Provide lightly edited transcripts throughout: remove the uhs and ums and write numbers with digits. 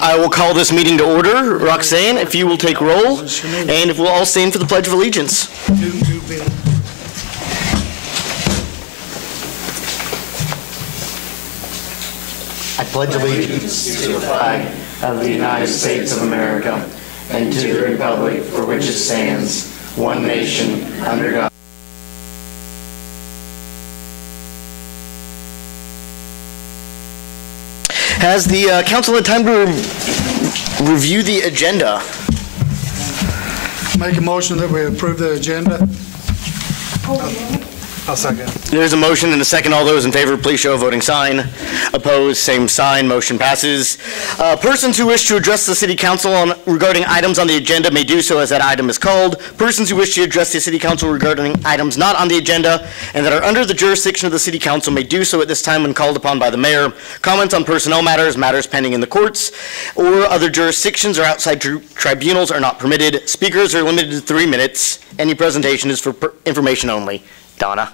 I will call this meeting to order. Roxanne, if you will take roll, and if we'll all stand for the Pledge of Allegiance. I pledge allegiance to the flag of the United States of America and to the republic for which it stands, one nation, under God. Has the council had time to review the agenda? Make a motion that we approve the agenda. I'll second. There's a motion and a second. All those in favor, please show a voting sign. Opposed, same sign. Motion passes. Persons who wish to address the City Council regarding items on the agenda may do so as that item is called. Persons who wish to address the City Council regarding items not on the agenda and that are under the jurisdiction of the City Council may do so at this time when called upon by the mayor. Comments on personnel matters, matters pending in the courts, or other jurisdictions or outside tribunals are not permitted. Speakers are limited to 3 minutes. Any presentation is for information only. Donna.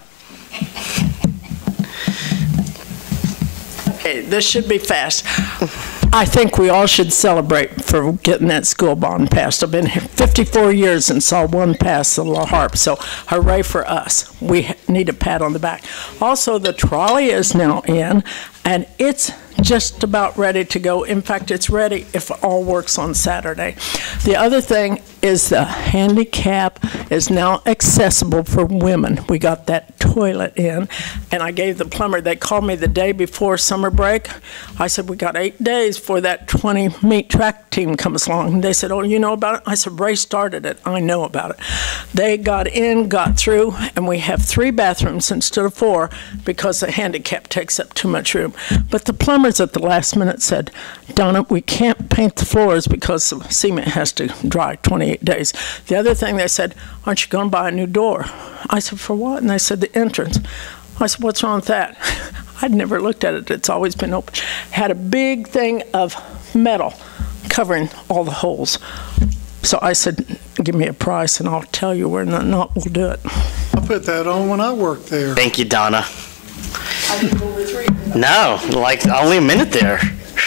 Okay, this should be fast. I think we all should celebrate for getting that school bond passed. I've been here 54 years and saw one pass the La Harpe, so hooray for us. We need a pat on the back. Also, the trolley is now in, and it's just about ready to go. In fact, it's ready if it all works on Saturday. The other thing is the handicap is now accessible for women. We got that toilet in, and I gave the plumber, they called me the day before summer break. I said, we got 8 days before that 20-meet track team comes along. And they said, oh, you know about it? I said, Ray started it. I know about it. They got in, got through, and we have 3 bathrooms instead of 4 because the handicap takes up too much room. But the plumbers at the last minute said, Donna, we can't paint the floors because the cement has to dry 28 days. The other thing, they said, aren't you going to buy a new door? I said, for what? And they said, the entrance. I said, what's wrong with that? I'd never looked at it. It's always been open. Had a big thing of metal covering all the holes. So I said, give me a price and I'll tell you where not we'll do it. I put that on when I worked there. Thank you, Donna. I can go over 3. No, like only a minute there.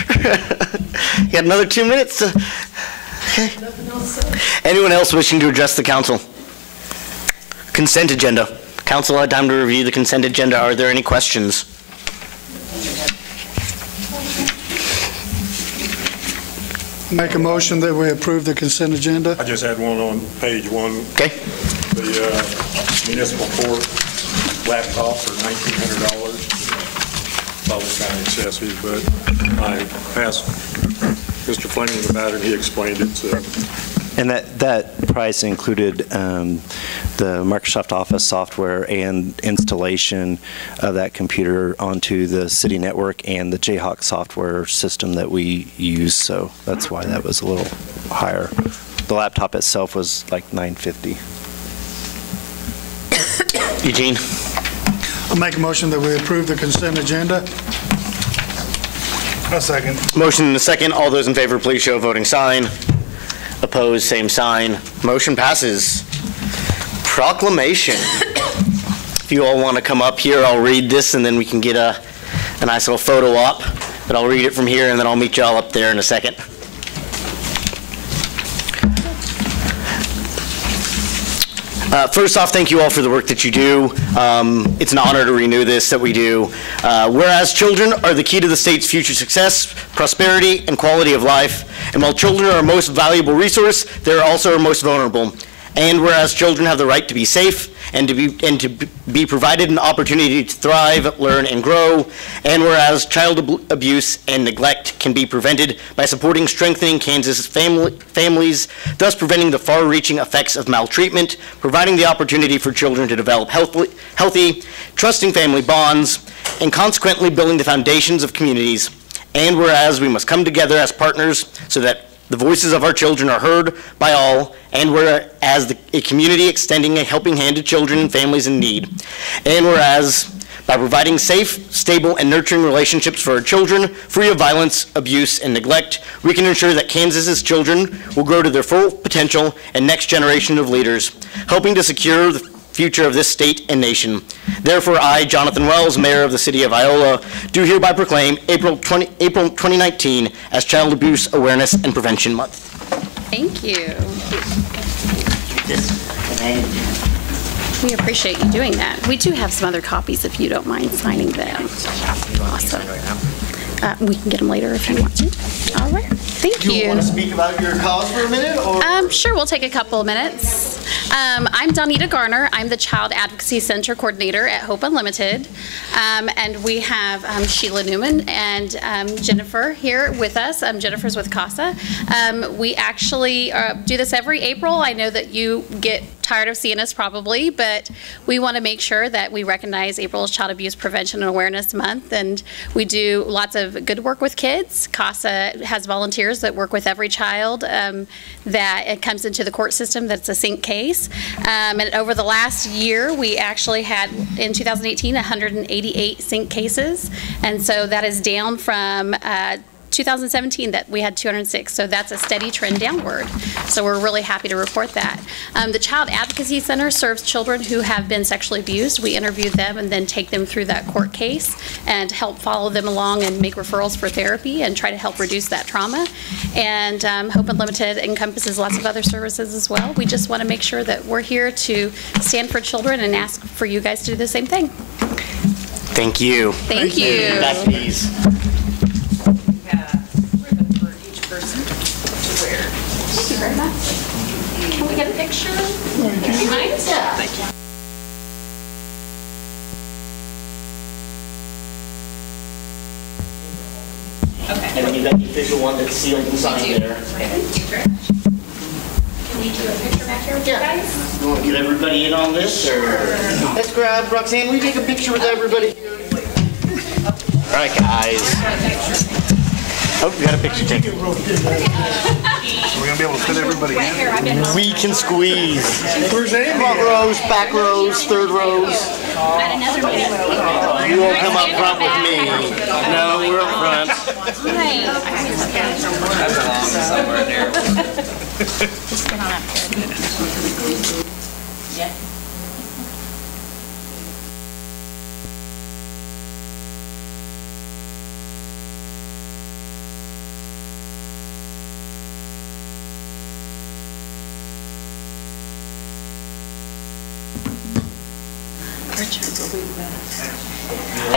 You got another 2 minutes to... Okay. Anyone else wishing to address the council? Consent agenda. Council had time to review the consent agenda. Are there any questions? Make a motion that we approve the consent agenda. I just had one on page 1. Okay. The municipal court laptop for $1,900. Probably kind of excessive, but I asked Mr. Fleming about it. He explained it. So. And that price included the Microsoft Office software and installation of that computer onto the city network and the Jayhawk software system that we use. So that's why that was a little higher. The laptop itself was like $950. Eugene. I'll make a motion that we approve the consent agenda. A second. Motion and a second. All those in favor, please show a voting sign. Opposed, same sign. Motion passes. Proclamation. If you all want to come up here, I'll read this and then we can get a nice little photo op. But I'll read it from here and then I'll meet y'all up there in a second. First off, thank you all for the work that you do. It's an honor to renew this that we do. Whereas children are the key to the state's future success, prosperity, and quality of life, and while children are our most valuable resource, they're also our most vulnerable. And whereas children have the right to be safe and to be provided an opportunity to thrive, learn, and grow, and whereas child abuse and neglect can be prevented by supporting strengthening Kansas families, thus preventing the far-reaching effects of maltreatment, providing the opportunity for children to develop healthy, trusting family bonds, and consequently building the foundations of communities. And whereas we must come together as partners so that the voices of our children are heard by all, and whereas a community extending a helping hand to children and families in need. And whereas by providing safe, stable, and nurturing relationships for our children, free of violence, abuse, and neglect, we can ensure that Kansas's children will grow to their full potential and next generation of leaders, helping to secure future of this state and nation. Therefore, I, Jonathan Wells, Mayor of the City of Iola, do hereby proclaim April 2019 as Child Abuse Awareness and Prevention Month. Thank you. We appreciate you doing that. We do have some other copies if you don't mind signing them. Awesome. We can get them later if you want to. All right. Thank you. Do you want to speak about your cause for a minute? Or? Sure, we'll take a couple of minutes. I'm Donita Garner. I'm the Child Advocacy Center Coordinator at Hope Unlimited. And we have Sheila Newman and Jennifer here with us. Jennifer's with CASA. We actually do this every April. I know that you get tired of seeing us probably, but we want to make sure that we recognize April as Child Abuse Prevention and Awareness Month, and we do lots of good work with kids. CASA has volunteers that work with every child that it comes into the court system that's a sync case. And over the last year, we actually had, in 2018, 188 sync cases, and so that is down from 2017 that we had 206, so that's a steady trend downward. So we're really happy to report that. The Child Advocacy Center serves children who have been sexually abused. We interview them and then take them through that court case and help follow them along and make referrals for therapy and try to help reduce that trauma. And Hope Unlimited encompasses lots of other services as well. We just want to make sure that we're here to stand for children and ask for you guys to do the same thing. Thank you. Thank you. Back to these. Thank you very much. Can we get a picture? Nice. Yeah. Thank you. Okay. And then you got the official one that's sealed and signed there. Can we do a picture back here with you guys? You want to get everybody in on this, or? Let's grab, Roxanne, will you take a picture with everybody here? All right, guys. Oh, we got a picture taken. We're going to be able to fit everybody in? We can squeeze. Front rows, back rows, third rows. You won't come up front with me. No, we're up front. Yeah.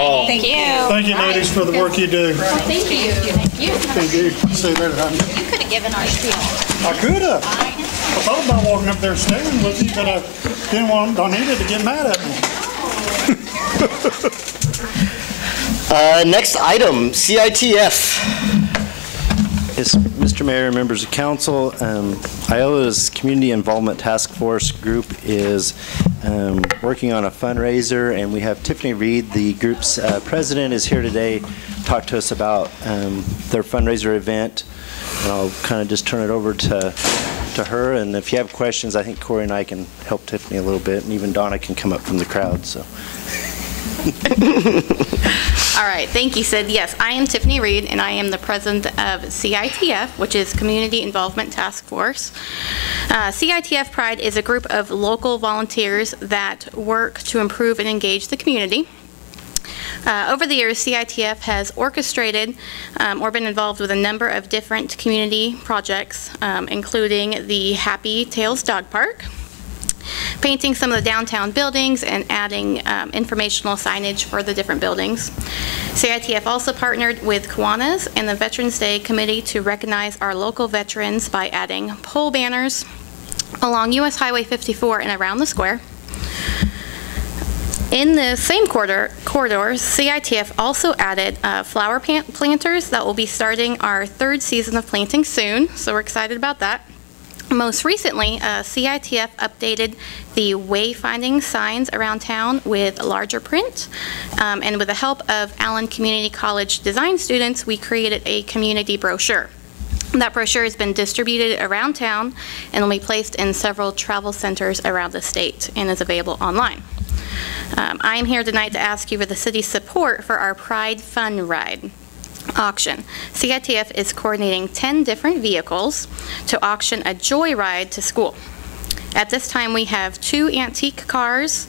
Oh. Thank you. Thank you, ladies, for the work you do. Thank you. Thank you. Thank you. See you later, honey. You could have given our spiel. I could have. I thought about walking up there and staying with you, but I didn't want Donita to get mad at me. Next item, CITF. Yes, Mr. Mayor, members of council, Iola's Community Involvement Task Force group is working on a fundraiser, and we have Tiffany Reed, the group's president, is here today to talk to us about their fundraiser event. And I'll kind of just turn it over to her, and if you have questions, I think Corey and I can help Tiffany a little bit, and even Donna can come up from the crowd. So. All right, thank you, Sid. Yes, I am Tiffany Reed, and I am the president of CITF, which is Community Involvement Task Force. CITF Pride is a group of local volunteers that work to improve and engage the community. Over the years, CITF has orchestrated or been involved with a number of different community projects, including the Happy Tales Dog Park, painting some of the downtown buildings and adding informational signage for the different buildings. CITF also partnered with Kiwanis and the Veterans Day Committee to recognize our local veterans by adding pole banners along US Highway 54 and around the square. In the same corridors, CITF also added flower planters that will be starting our third season of planting soon, so we're excited about that. Most recently, CITF updated the wayfinding signs around town with larger print, and with the help of Allen Community College design students, we created a community brochure. That brochure has been distributed around town and will be placed in several travel centers around the state and is available online. I am here tonight to ask you for the city's support for our Pride Fun Ride auction. CITF is coordinating 10 different vehicles to auction a joy ride to school. At this time, we have 2 antique cars,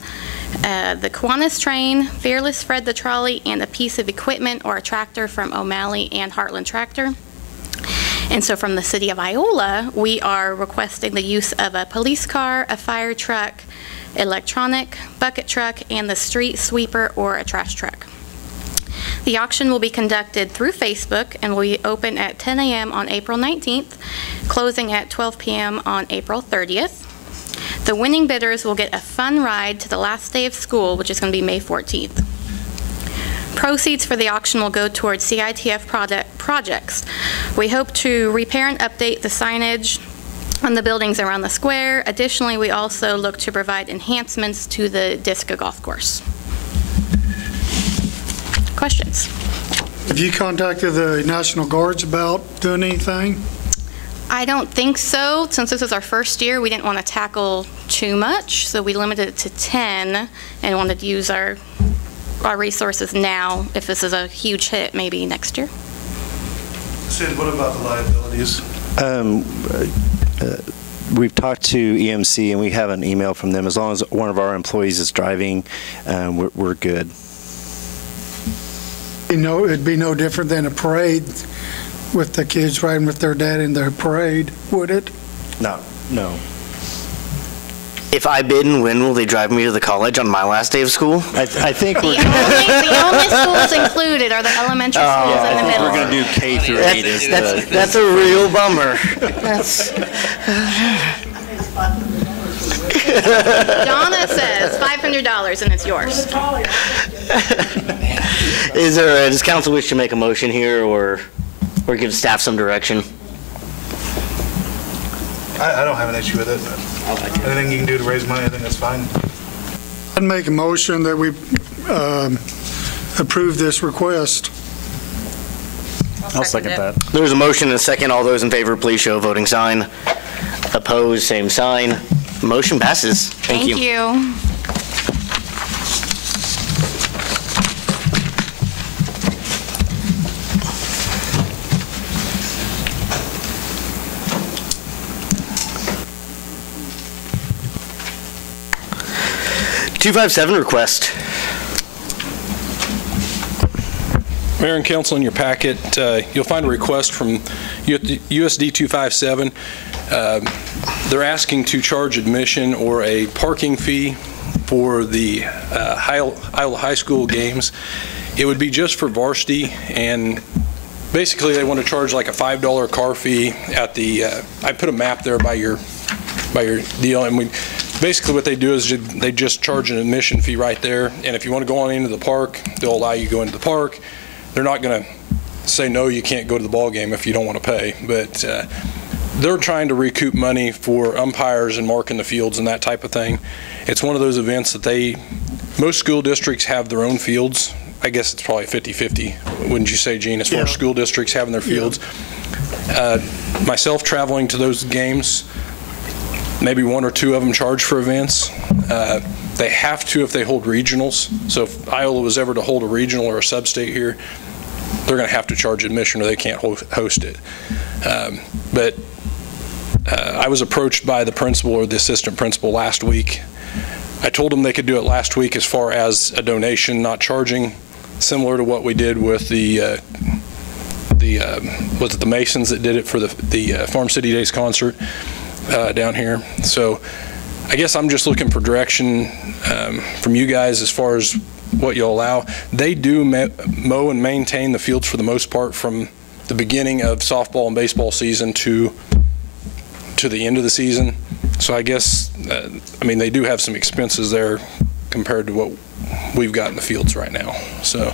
the Kiwanis train, Fearless Fred the trolley, and a piece of equipment or a tractor from O'Malley and Heartland Tractor. And so from the city of Iola, we are requesting the use of a police car, a fire truck, electronic bucket truck, and the street sweeper or a trash truck. The auction will be conducted through Facebook and will be open at 10 a.m. on April 19th, closing at 12 p.m. on April 30th. The winning bidders will get a fun ride to the last day of school, which is going to be May 14th. Proceeds for the auction will go towards CITF projects. We hope to repair and update the signage on the buildings around the square. Additionally, we also look to provide enhancements to the Disca golf course. Questions? Have you contacted the National Guards about doing anything? I don't think so. Since this is our first year, we didn't want to tackle too much, so we limited it to 10 and wanted to use our resources now. If this is a huge hit, maybe next year. Sid, what about the liabilities? We've talked to EMC and we have an email from them. As long as one of our employees is driving, we're good. You know, it'd be no different than a parade with the kids riding with their dad in their parade, would it? No. If I bid and win, will they drive me to the college on my last day of school? I think we're The only schools included are the elementary schools and the middle. we're going to do K through 8. That's a real bummer. Donna says $500 and it's yours. Does council wish to make a motion here or give staff some direction? I don't have an issue with it, but anything you can do to raise money, I think that's fine. I'd make a motion that we approve this request. I'll second that. There's a motion and a second. All those in favor, please show a voting sign. Opposed, same sign. Motion passes. Thank you. Thank you. .257 request. Mayor and Council, in your packet, you'll find a request from USD 257. They're asking to charge admission or a parking fee for the Iola High School games. It would be just for varsity, and basically they want to charge like a $5 car fee at the, I put a map there by your deal, and basically what they do is they just charge an admission fee right there, and if you want to go on into the park, they'll allow you to go into the park. They're not going to say, no, you can't go to the ball game if you don't want to pay, but they're trying to recoup money for umpires and marking the fields and that type of thing. It's one of those events that most school districts have their own fields. I guess it's probably 50-50, wouldn't you say, Gene, as far as school districts having their fields? Myself traveling to those games, maybe 1 or 2 of them charge for events. They have to if they hold regionals. So if Iola was ever to hold a regional or a sub-state here, they're going to have to charge admission or they can't host it. But I was approached by the principal or the assistant principal last week. I told them they could do it last week as far as a donation, not charging, similar to what we did with the was it the Masons that did it for the Farm City Days concert down here. So I guess I'm just looking for direction from you guys as far as what you'll allow. They do mow and maintain the fields for the most part from the beginning of softball and baseball season to the end of the season. So I guess, I mean, they do have some expenses there compared to what we've got in the fields right now. So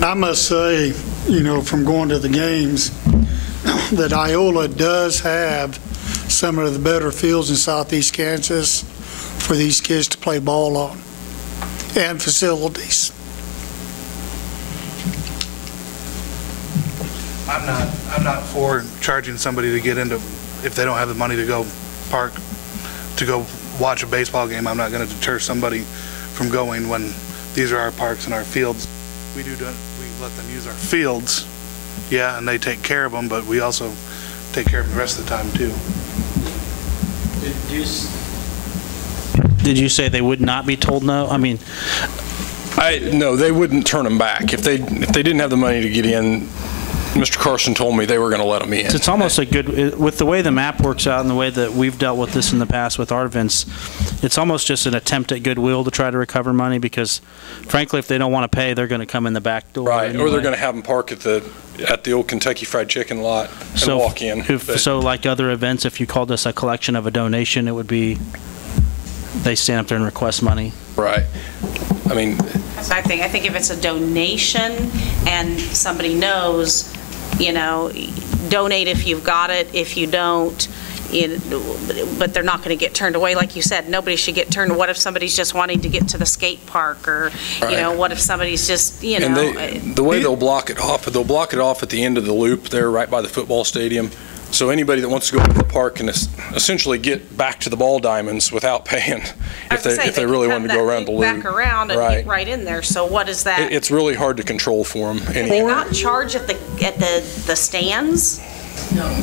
I must say, you know, from going to the games, that Iola does have some of the better fields in southeast Kansas for these kids to play ball on, and facilities. I'm not for charging somebody to get into, if they don't have the money to go park, to go watch a baseball game. I'm not going to deter somebody from going when these are our parks and our fields. We let them use our fields, yeah, and they take care of them, but we also take care of them the rest of the time too. Did you say they would not be told no? I mean, No, they wouldn't turn them back. If they didn't have the money to get in, Mr. Carson told me they were going to let them in. it's almost a good, with the way the map works out and the way that we've dealt with this in the past with our events, it's almost just an attempt at goodwill to try to recover money because, frankly, if they don't want to pay, they're going to come in the back door. Right, anyway. or they're going to have them park at the old Kentucky Fried Chicken lot and walk in. So like other events, if you called us a collection of a donation, it would be, they stand up there and request money. Right. I mean, That's what I think. I think if it's a donation and somebody knows, donate if you've got it, if you don't, but they're not going to get turned away. Like you said, nobody should get turned. What if somebody's just wanting to get to the skate park or, Right. what if somebody's just, and the way they'll block it off at the end of the loop there right by the football stadium. So anybody that wants to go to the park can essentially get back to the ball diamonds without paying if they really want to go around the loop. Back around and Right. get right in there. So what is that? It's really hard to control for them. Can they not charge at the stands?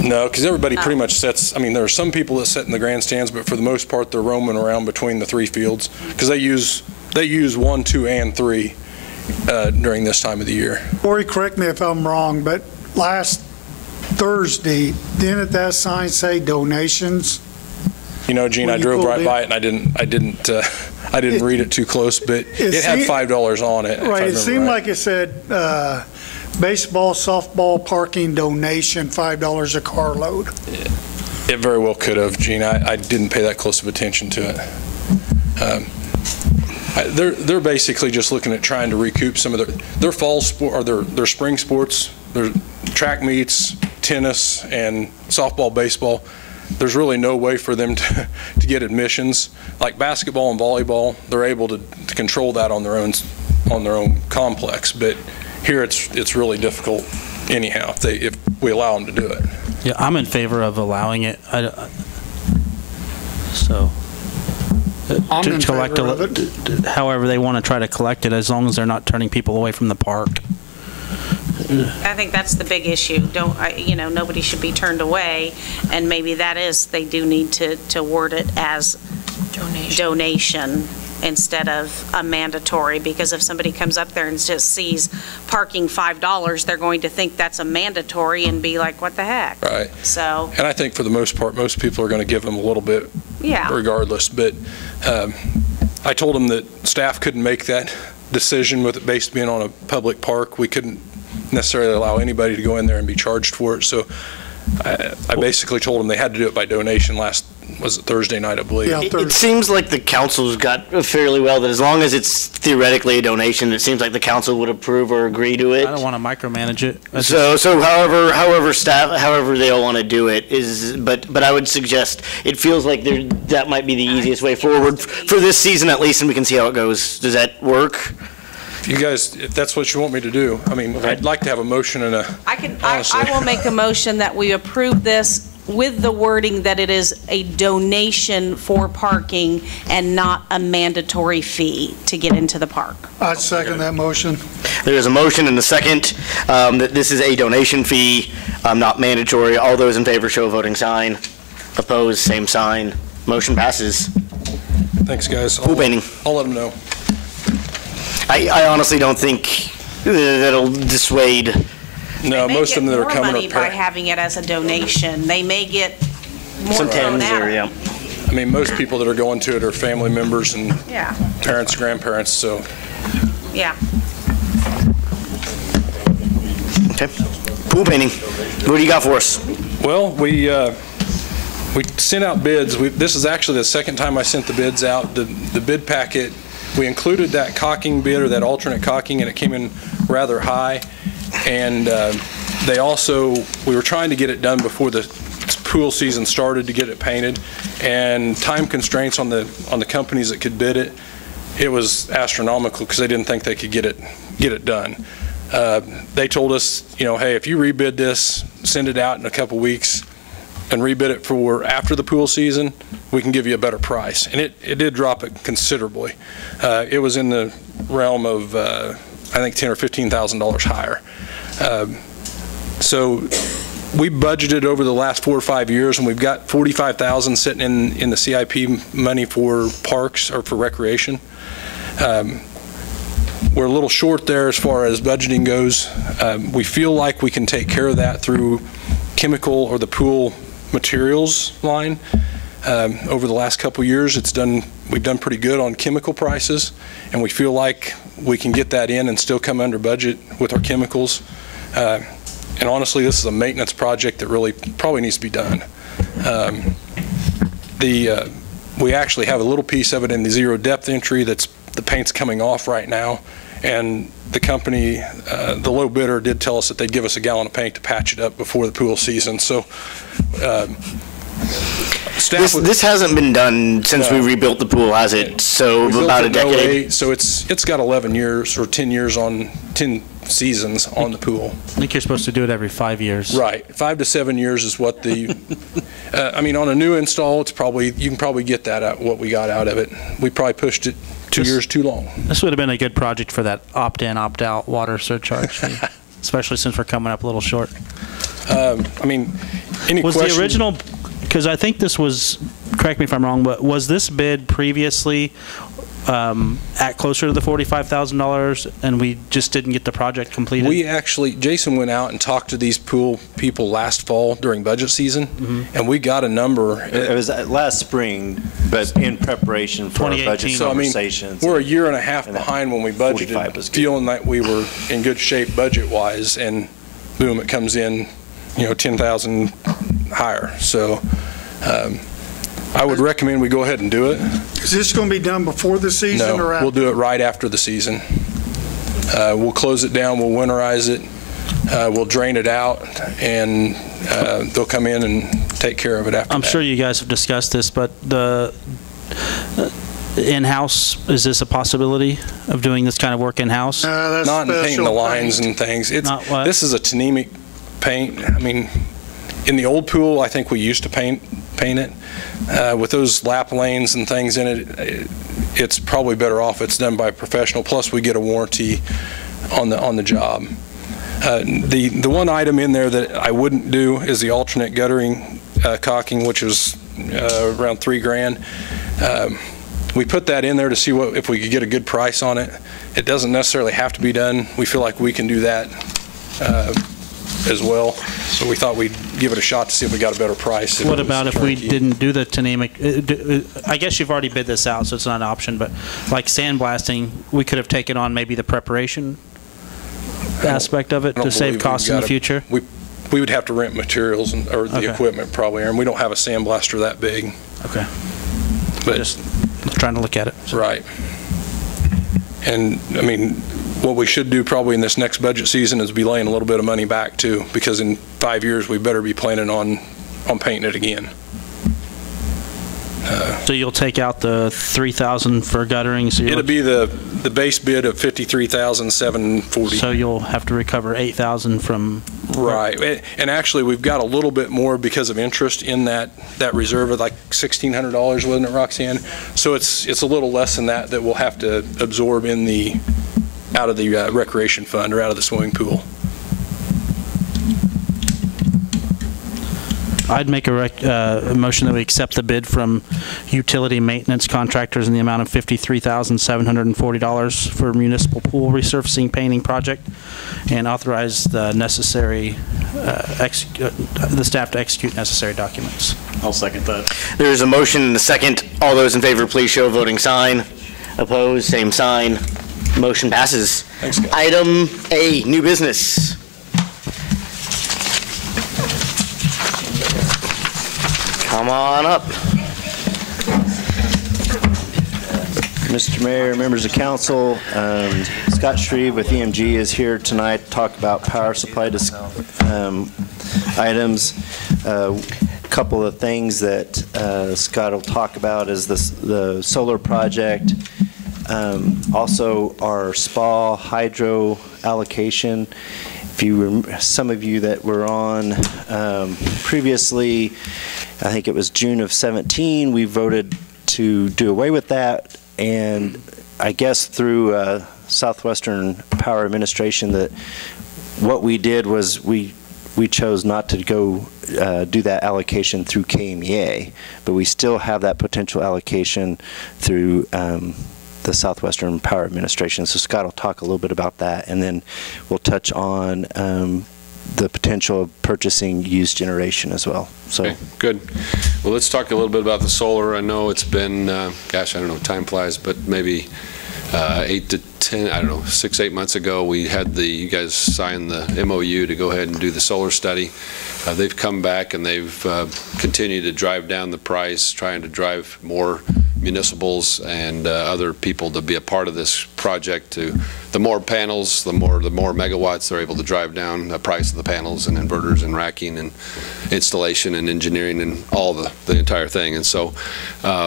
No, because everybody pretty much sets, there are some people that sit in the grandstands, but for the most part, they're roaming around between the three fields because they use 1, 2, and 3 during this time of the year. Corey, correct me if I'm wrong, but last Thursday, didn't that sign say donations? Gene, I drove right by it and I didn't read it too close, but it had $5 on it. Right, it seemed like it said baseball, softball parking donation, $5 a carload. It very well could have, Gene. I didn't pay that close of attention to it. They're basically just looking at trying to recoup some of their fall sport or their spring sports, their track meets, tennis, and softball, baseball. There's really no way for them to get admissions. Like basketball and volleyball, they're able to control that on their own complex. But here it's really difficult anyhow if we allow them to do it. Yeah, I'm in favor of allowing it. I'm in favor of it. However they want to try to collect it, as long as they're not turning people away from the park. I think that's the big issue. Nobody should be turned away, and maybe they do need to word it as donation instead of a mandatory, because if somebody comes up there and just sees parking $5, they're going to think that's a mandatory and be like, what the heck? Right. So. And I think for the most part, most people are going to give them a little bit regardless. But I told them that staff couldn't make that decision with it based being on a public park. We couldn't necessarily allow anybody to go in there and be charged for it. So I basically told them they had to do it by donation was it Thursday night, I believe. Yeah, It seems like the council's got fairly well that as long as it's theoretically a donation, it seems like the council would approve or agree to it. I don't want to micromanage it. So however they all want to do it is, but I would suggest, it feels like that might be the easiest way forward for this season at least, and we can see how it goes. Does that work? You guys, if that's what you want me to do, I'd like to have a motion and I will make a motion that we approve this with the wording that it is a donation for parking and not a mandatory fee to get into the park. I'd second that motion. There's a motion and a second that this is a donation fee, not mandatory. All those in favor show a voting sign. Opposed, same sign. Motion passes. Thanks, guys. Pool painting. I'll let them know. I honestly don't think that'll dissuade. No, most of them that are coming money by having it as a donation. They may get more Some thrown tens at or, them. yeah. Most people that are going to it are family members and Yeah, parents, grandparents, so. yeah. Okay. Pool painting. What do you got for us? Well, we sent out bids. This is actually the second time I sent the bids out. The bid packet, we included that caulking bid or that alternate caulking, and it came in rather high. And we were trying to get it done before the pool season started to get it painted, and time constraints on the companies that could bid it. It was astronomical because they didn't think they could get it done. They told us, hey, if you rebid this, send it out in a couple weeks and rebid it for after the pool season, we can give you a better price. And it did drop it considerably. It was in the realm of, I think, $10,000 or $15,000 higher. So we budgeted over the last 4 or 5 years, and we've got $45,000 sitting in the CIP money for parks or for recreation. We're a little short there as far as budgeting goes. We feel like we can take care of that through chemical or the pool materials line. Over the last couple of years, we've done pretty good on chemical prices, and we feel like we can get that in and still come under budget with our chemicals. And honestly, this is a maintenance project that really probably needs to be done. We actually have a little piece of it in the zero depth entry that's the paint's coming off right now, and the company, the low bidder, did tell us that they'd give us a gallon of paint to patch it up before the pool season. So this hasn't been done since we rebuilt the pool, has it? So about a decade. So it's got 11 years or 10 years on 10 seasons on the pool. I think you're supposed to do it every 5 years. Right, 5 to 7 years is what the. I mean, on a new install, you can probably get that out what we got out of it. We probably pushed it 2 years too long. This would have been a good project for that opt-in, opt-out water surcharge fee, especially since we're coming up a little short. I mean, any was question? The original, because I think this was, correct me if I'm wrong, but was this bid previously at closer to the $45,000 and we just didn't get the project completed? We actually, Jason went out and talked to these pool people last fall during budget season, and we got a number. It was last spring, but in preparation for our budget conversations. So, I mean, we're a year and a half behind when we budgeted, feeling like we were in good shape budget-wise, and boom, it comes in, 10,000 higher. So I would recommend we go ahead and do it. Is this going to be done before the season or after? We'll do it right after the season. We'll close it down, we'll winterize it, we'll drain it out, and they'll come in and take care of it after that. I'm sure you guys have discussed this, but the in-house, is this a possibility of doing this kind of work in-house? Not in painting the lines and things. This is a tanemic paint. I mean, in the old pool, I think we used to paint it. With those lap lanes and things in it, it's probably better off it's done by a professional. Plus, we get a warranty on the job. The one item in there that I wouldn't do is the alternate guttering caulking, which is around $3,000. We put that in there to see if we could get a good price on it. It doesn't necessarily have to be done. We feel like we can do that as well. So we thought we'd give it a shot to see if we got a better price. What about if we didn't do the tanemic? I guess you've already bid this out, so it's not an option, but like sandblasting, we could have taken on maybe the preparation aspect of it to save costs in the future? We would have to rent materials or the equipment probably, and we don't have a sandblaster that big. Okay. But just trying to look at it. Right. And I mean, what we should do probably in this next budget season is be laying a little bit of money back too, because in 5 years we better be planning on painting it again. So you'll take out the $3,000 for guttering. So it'll be the base bid of $53,740. So you'll have to recover $8,000 from. Right, and actually we've got a little bit more because of interest in that reserve of like $1,600, wasn't it, Roxanne? So it's a little less than that we'll have to absorb out of the recreation fund or out of the swimming pool. I'd make a motion that we accept the bid from utility maintenance contractors in the amount of $53,740 for municipal pool resurfacing painting project, and authorize the necessary the staff to execute necessary documents. I'll second that. There is a motion and a second. All those in favor, please show a voting sign. Opposed, same sign. Motion passes. Thanks, guys. Item A, new business. Come on up. Mr. Mayor, members of council, Scott Shreve with EMG is here tonight to talk about power supply items. A couple of things that Scott will talk about is the solar project, also our spa hydro allocation. If you some of you that were on previously, I think it was June of 17, we voted to do away with that, and I guess through Southwestern Power Administration that what we did was we we chose not to go do that allocation through KMEA, but we still have that potential allocation through the Southwestern Power Administration. So Scott will talk a little bit about that, and then we'll touch on the potential of purchasing used generation as well. So okay, good. Well, let's talk a little bit about the solar. I know it's been, gosh, I don't know, time flies, but maybe 8 to 10, I don't know, 6, 8 months ago, we had you guys signed the MOU to go ahead and do the solar study. They've come back and they've continued to drive down the price, trying to drive more municipals and other people to be a part of this project. The more panels, the more megawatts they're able to drive down the price of the panels and inverters and racking and installation and engineering and all the entire thing. And so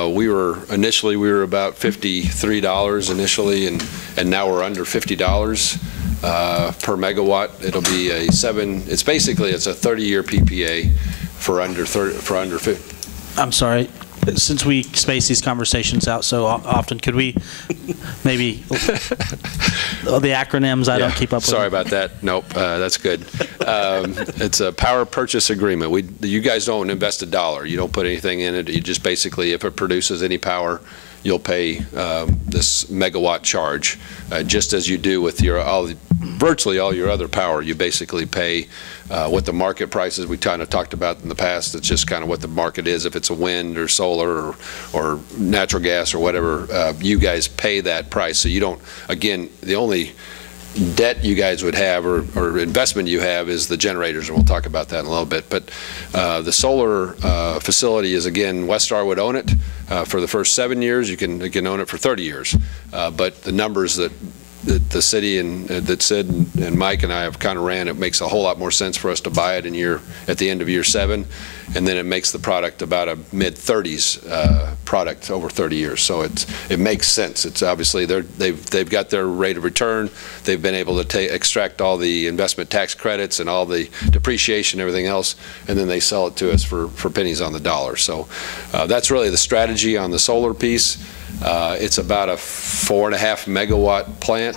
we were about $53 initially, and now we're under $50 per megawatt. It'll be it's a 30-year PPA for under 50. I'm sorry. Since we space these conversations out so often, could we maybe the acronyms? I don't keep up with. Sorry about that. Nope, that's good. It's a power purchase agreement. You guys don't invest $1. You don't put anything in it. You just basically, if it produces any power, you'll pay this megawatt charge, just as you do with virtually all your other power. You basically pay what the market price is. We kind of talked about in the past. It's just kind of what the market is. If it's a wind or solar or natural gas or whatever, you guys pay that price. So you don't, again, the only debt you guys would have or investment you have is the generators, and we'll talk about that in a little bit. But the solar facility is, again, Westar would own it for the first 7 years. You can own it for 30 years. But the numbers that the city and that Sid and Mike and I have kind of ran, it makes a whole lot more sense for us to buy it at the end of year 7, and then it makes the product about a mid-30s product over 30 years. So it makes sense. It's obviously they've got their rate of return. They've been able to extract all the investment tax credits and all the depreciation and everything else, and then they sell it to us for pennies on the dollar. So that's really the strategy on the solar piece. It's about a 4.5 megawatt plant.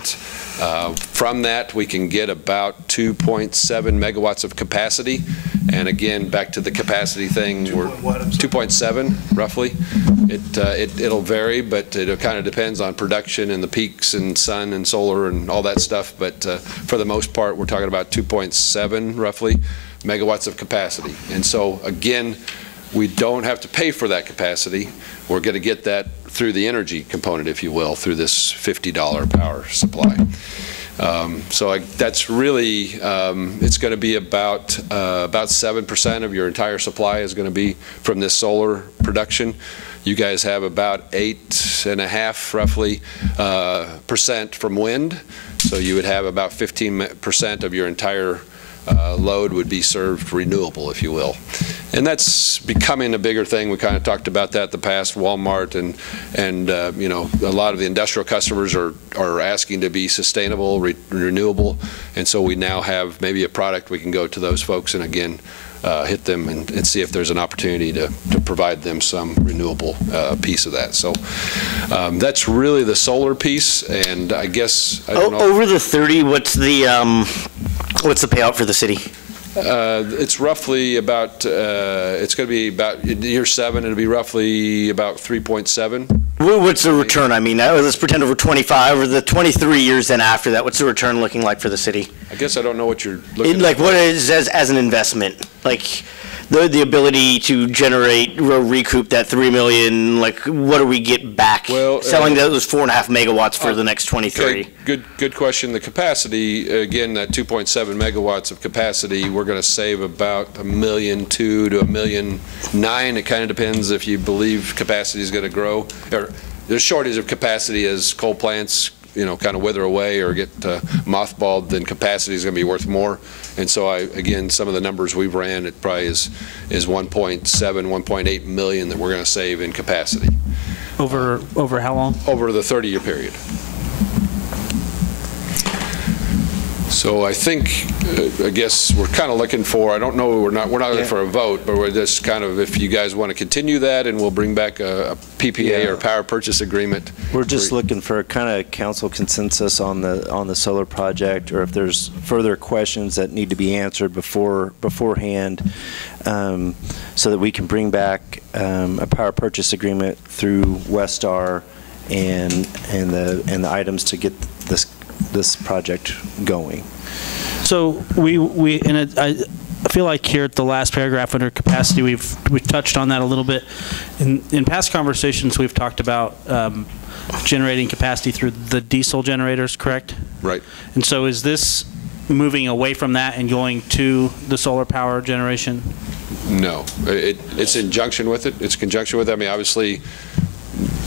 From that, we can get about 2.7 megawatts of capacity. And again, back to the capacity thing, we're 2.7 roughly. It'll vary, but it kind of depends on production and the peaks and sun and solar and all that stuff. But for the most part, we're talking about 2.7 roughly megawatts of capacity. And so again, we don't have to pay for that capacity. We're going to get that through the energy component, if you will, through this $50 power supply. So that's really, it's going to be about 7% of your entire supply is going to be from this solar production. You guys have about 8.5 roughly % from wind. So you would have about 15% of your entire load would be served renewable, if you will. And that's becoming a bigger thing. We kind of talked about that in the past. Walmart and you know, a lot of the industrial customers are asking to be sustainable, renewable, and so we now have maybe a product we can go to those folks and again hit them and see if there's an opportunity to provide them some renewable piece of that. So that's really the solar piece, and I guess I don't know. Over the 30, what's the payout for the city? It's roughly about, it's going to be about, in year 7, it'll be roughly about 3.7. What's the return? I mean, let's pretend over 25 or the 23 years then after that. What's the return looking like for the city? I guess I don't know what you're looking like, what is as an investment? Like, the ability to generate or recoup that $3 million, like what do we get back selling those 4.5 megawatts for the next 23? Okay, good question. The capacity, again, that 2.7 megawatts of capacity, we're going to save about $1.2 million to $1.9 million. It kind of depends if you believe capacity is going to grow. There's shortage of capacity as coal plants, you know, kind of wither away or get mothballed, then capacity is going to be worth more. And so again, some of the numbers we've ran, it probably is 1.7, 1.8 million that we're going to save in capacity. Over how long? Over the 30-year period. So I think, I guess we're kind of looking for, I don't know, we're not looking for a vote, but we're just kind of, if you guys want to continue that, and we'll bring back a PPA or power purchase agreement. We're just looking for kind of council consensus on the solar project, or if there's further questions that need to be answered beforehand, so that we can bring back a power purchase agreement through Westar and the items to get this project going. So I feel like here at the last paragraph under capacity, we've touched on that a little bit. In past conversations, we've talked about generating capacity through the diesel generators, correct? Right. And so is this moving away from that and going to the solar power generation? No, it's in conjunction with it. It's in conjunction with it. I mean, obviously,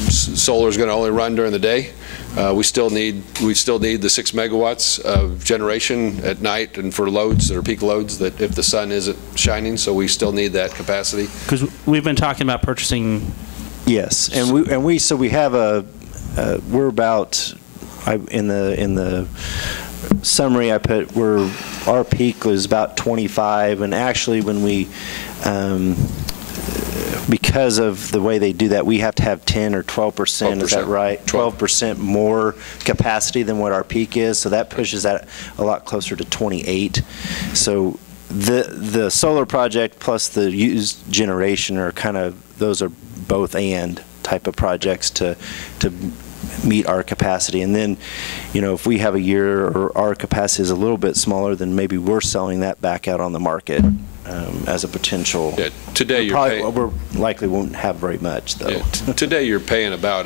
solar is going to only run during the day. We still need the 6 megawatts of generation at night and for loads that are peak loads that if the sun isn't shining, so we still need that capacity. Because we've been talking about purchasing. Yes, and we have we're about in the summary I put our peak was about 25, and actually when we because of the way they do that, we have to have 10 or 12%, is that right? 12% more capacity than what our peak is, so that pushes that a lot closer to 28. So the solar project plus the used generation are kind of, those are both and type of projects to meet our capacity. And then, if we have a year or our capacity is a little bit smaller, then maybe we're selling that back out on the market as a potential. Yeah, today we likely won't have very much though. Yeah, today you're paying about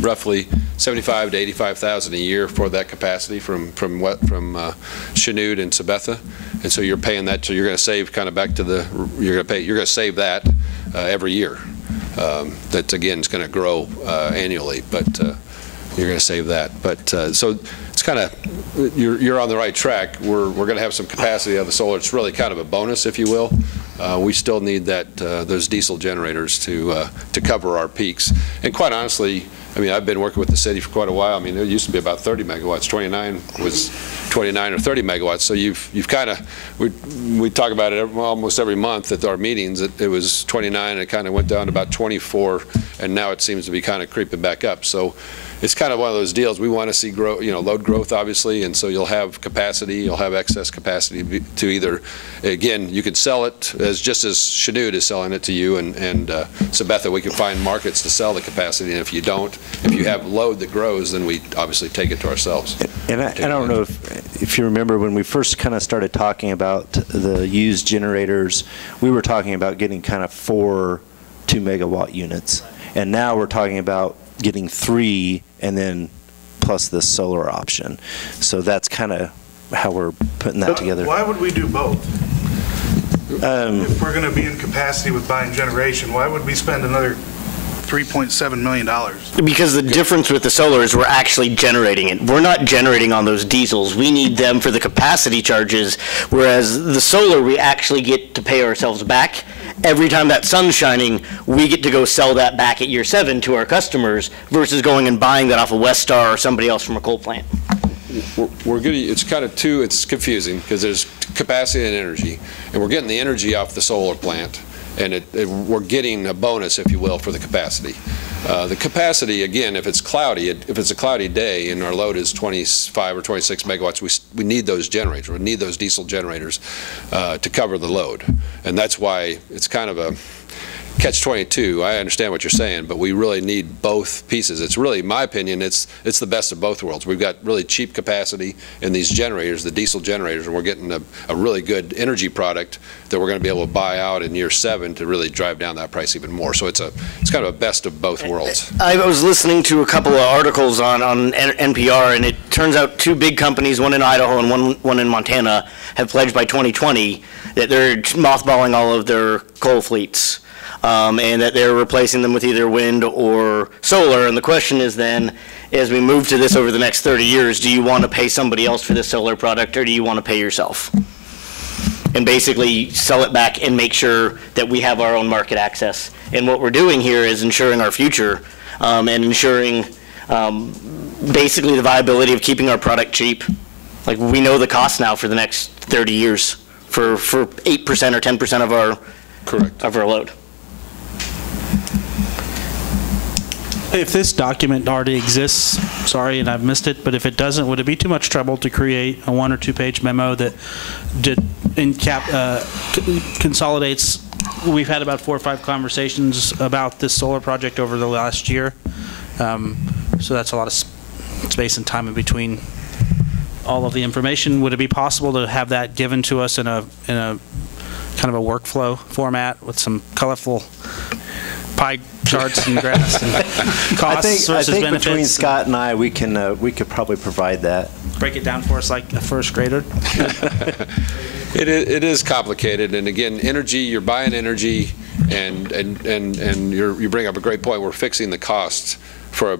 roughly 75 to 85,000 a year for that capacity from Chanute and Sabetha, and so you're paying that. So you're going to save kind of back to you're going to save that every year. That again is going to grow annually, but you're going to save that. But so it's kind of, you're on the right track. We're going to have some capacity out of the solar. It's really kind of a bonus, if you will. We still need those diesel generators to cover our peaks. And quite honestly, I mean, I've been working with the city for quite a while. I mean, it used to be about 30 megawatts. 29 was 29 or 30 megawatts. So you've kind of, we talk about it almost every month at our meetings. It was 29, and it kind of went down to about 24, and now it seems to be kind of creeping back up. So it's kind of one of those deals. We want to see load growth, obviously, and so you'll have capacity, you'll have excess capacity to either, again, you could sell it just as Chanute is selling it to you, and Sabetha, we can find markets to sell the capacity, and if you don't, if you have load that grows, then we obviously take it to ourselves. And I don't know if you remember when we first kind of started talking about the used generators, we were talking about getting kind of 4 2-megawatt units, and now we're talking about getting 3 and then plus this solar option. So that's kind of how we're putting that together. Why would we do both? If we're going to be in capacity with buying generation, why would we spend another $3.7 million? Because the difference with the solar is we're actually generating it. We're not generating on those diesels. We need them for the capacity charges, whereas the solar, we actually get to pay ourselves back. Every time that sun's shining, we get to go sell that back at year 7 to our customers versus going and buying that off of Westar or somebody else from a coal plant. It's kind of it's confusing because there's capacity and energy, and we're getting the energy off the solar plant, and we're getting a bonus, if you will, for the capacity. The capacity, again, if it's a cloudy day and our load is 25 or 26 megawatts, we need those generators. We need those diesel generators to cover the load, and that's why it's kind of a catch-22. I understand what you're saying, but we really need both pieces. It's really, in my opinion, it's the best of both worlds. We've got really cheap capacity in these generators, the diesel generators, and we're getting a really good energy product that we're going to be able to buy out in year 7 to really drive down that price even more. So it's kind of a best of both worlds. I was listening to a couple of articles on NPR, and it turns out 2 big companies, one in Idaho and one in Montana, have pledged by 2020 that they're mothballing all of their coal fleets. And that they're replacing them with either wind or solar. And the question is then, as we move to this over the next 30 years, do you want to pay somebody else for this solar product, or do you want to pay yourself? And basically sell it back and make sure that we have our own market access. And what we're doing here is ensuring our future and ensuring basically the viability of keeping our product cheap Like, we know the cost now for the next 30 years for 8% or 10% of our Correct. of our load. If this document already exists, sorry, and I've missed it, but if it doesn't, would it be too much trouble to create a 1 or 2 page memo that consolidates? We've had about 4 or 5 conversations about this solar project over the last year, so that's a lot of space and time in between all of the information. Would it be possible to have that given to us in a kind of a workflow format with some colorful pie charts and graphs and costs versus I think benefits? between Scott and I, we could probably provide that. Break it down for us like a first grader. It is complicated, and again, energy. You're buying energy, and you bring up a great point. We're fixing the costs for a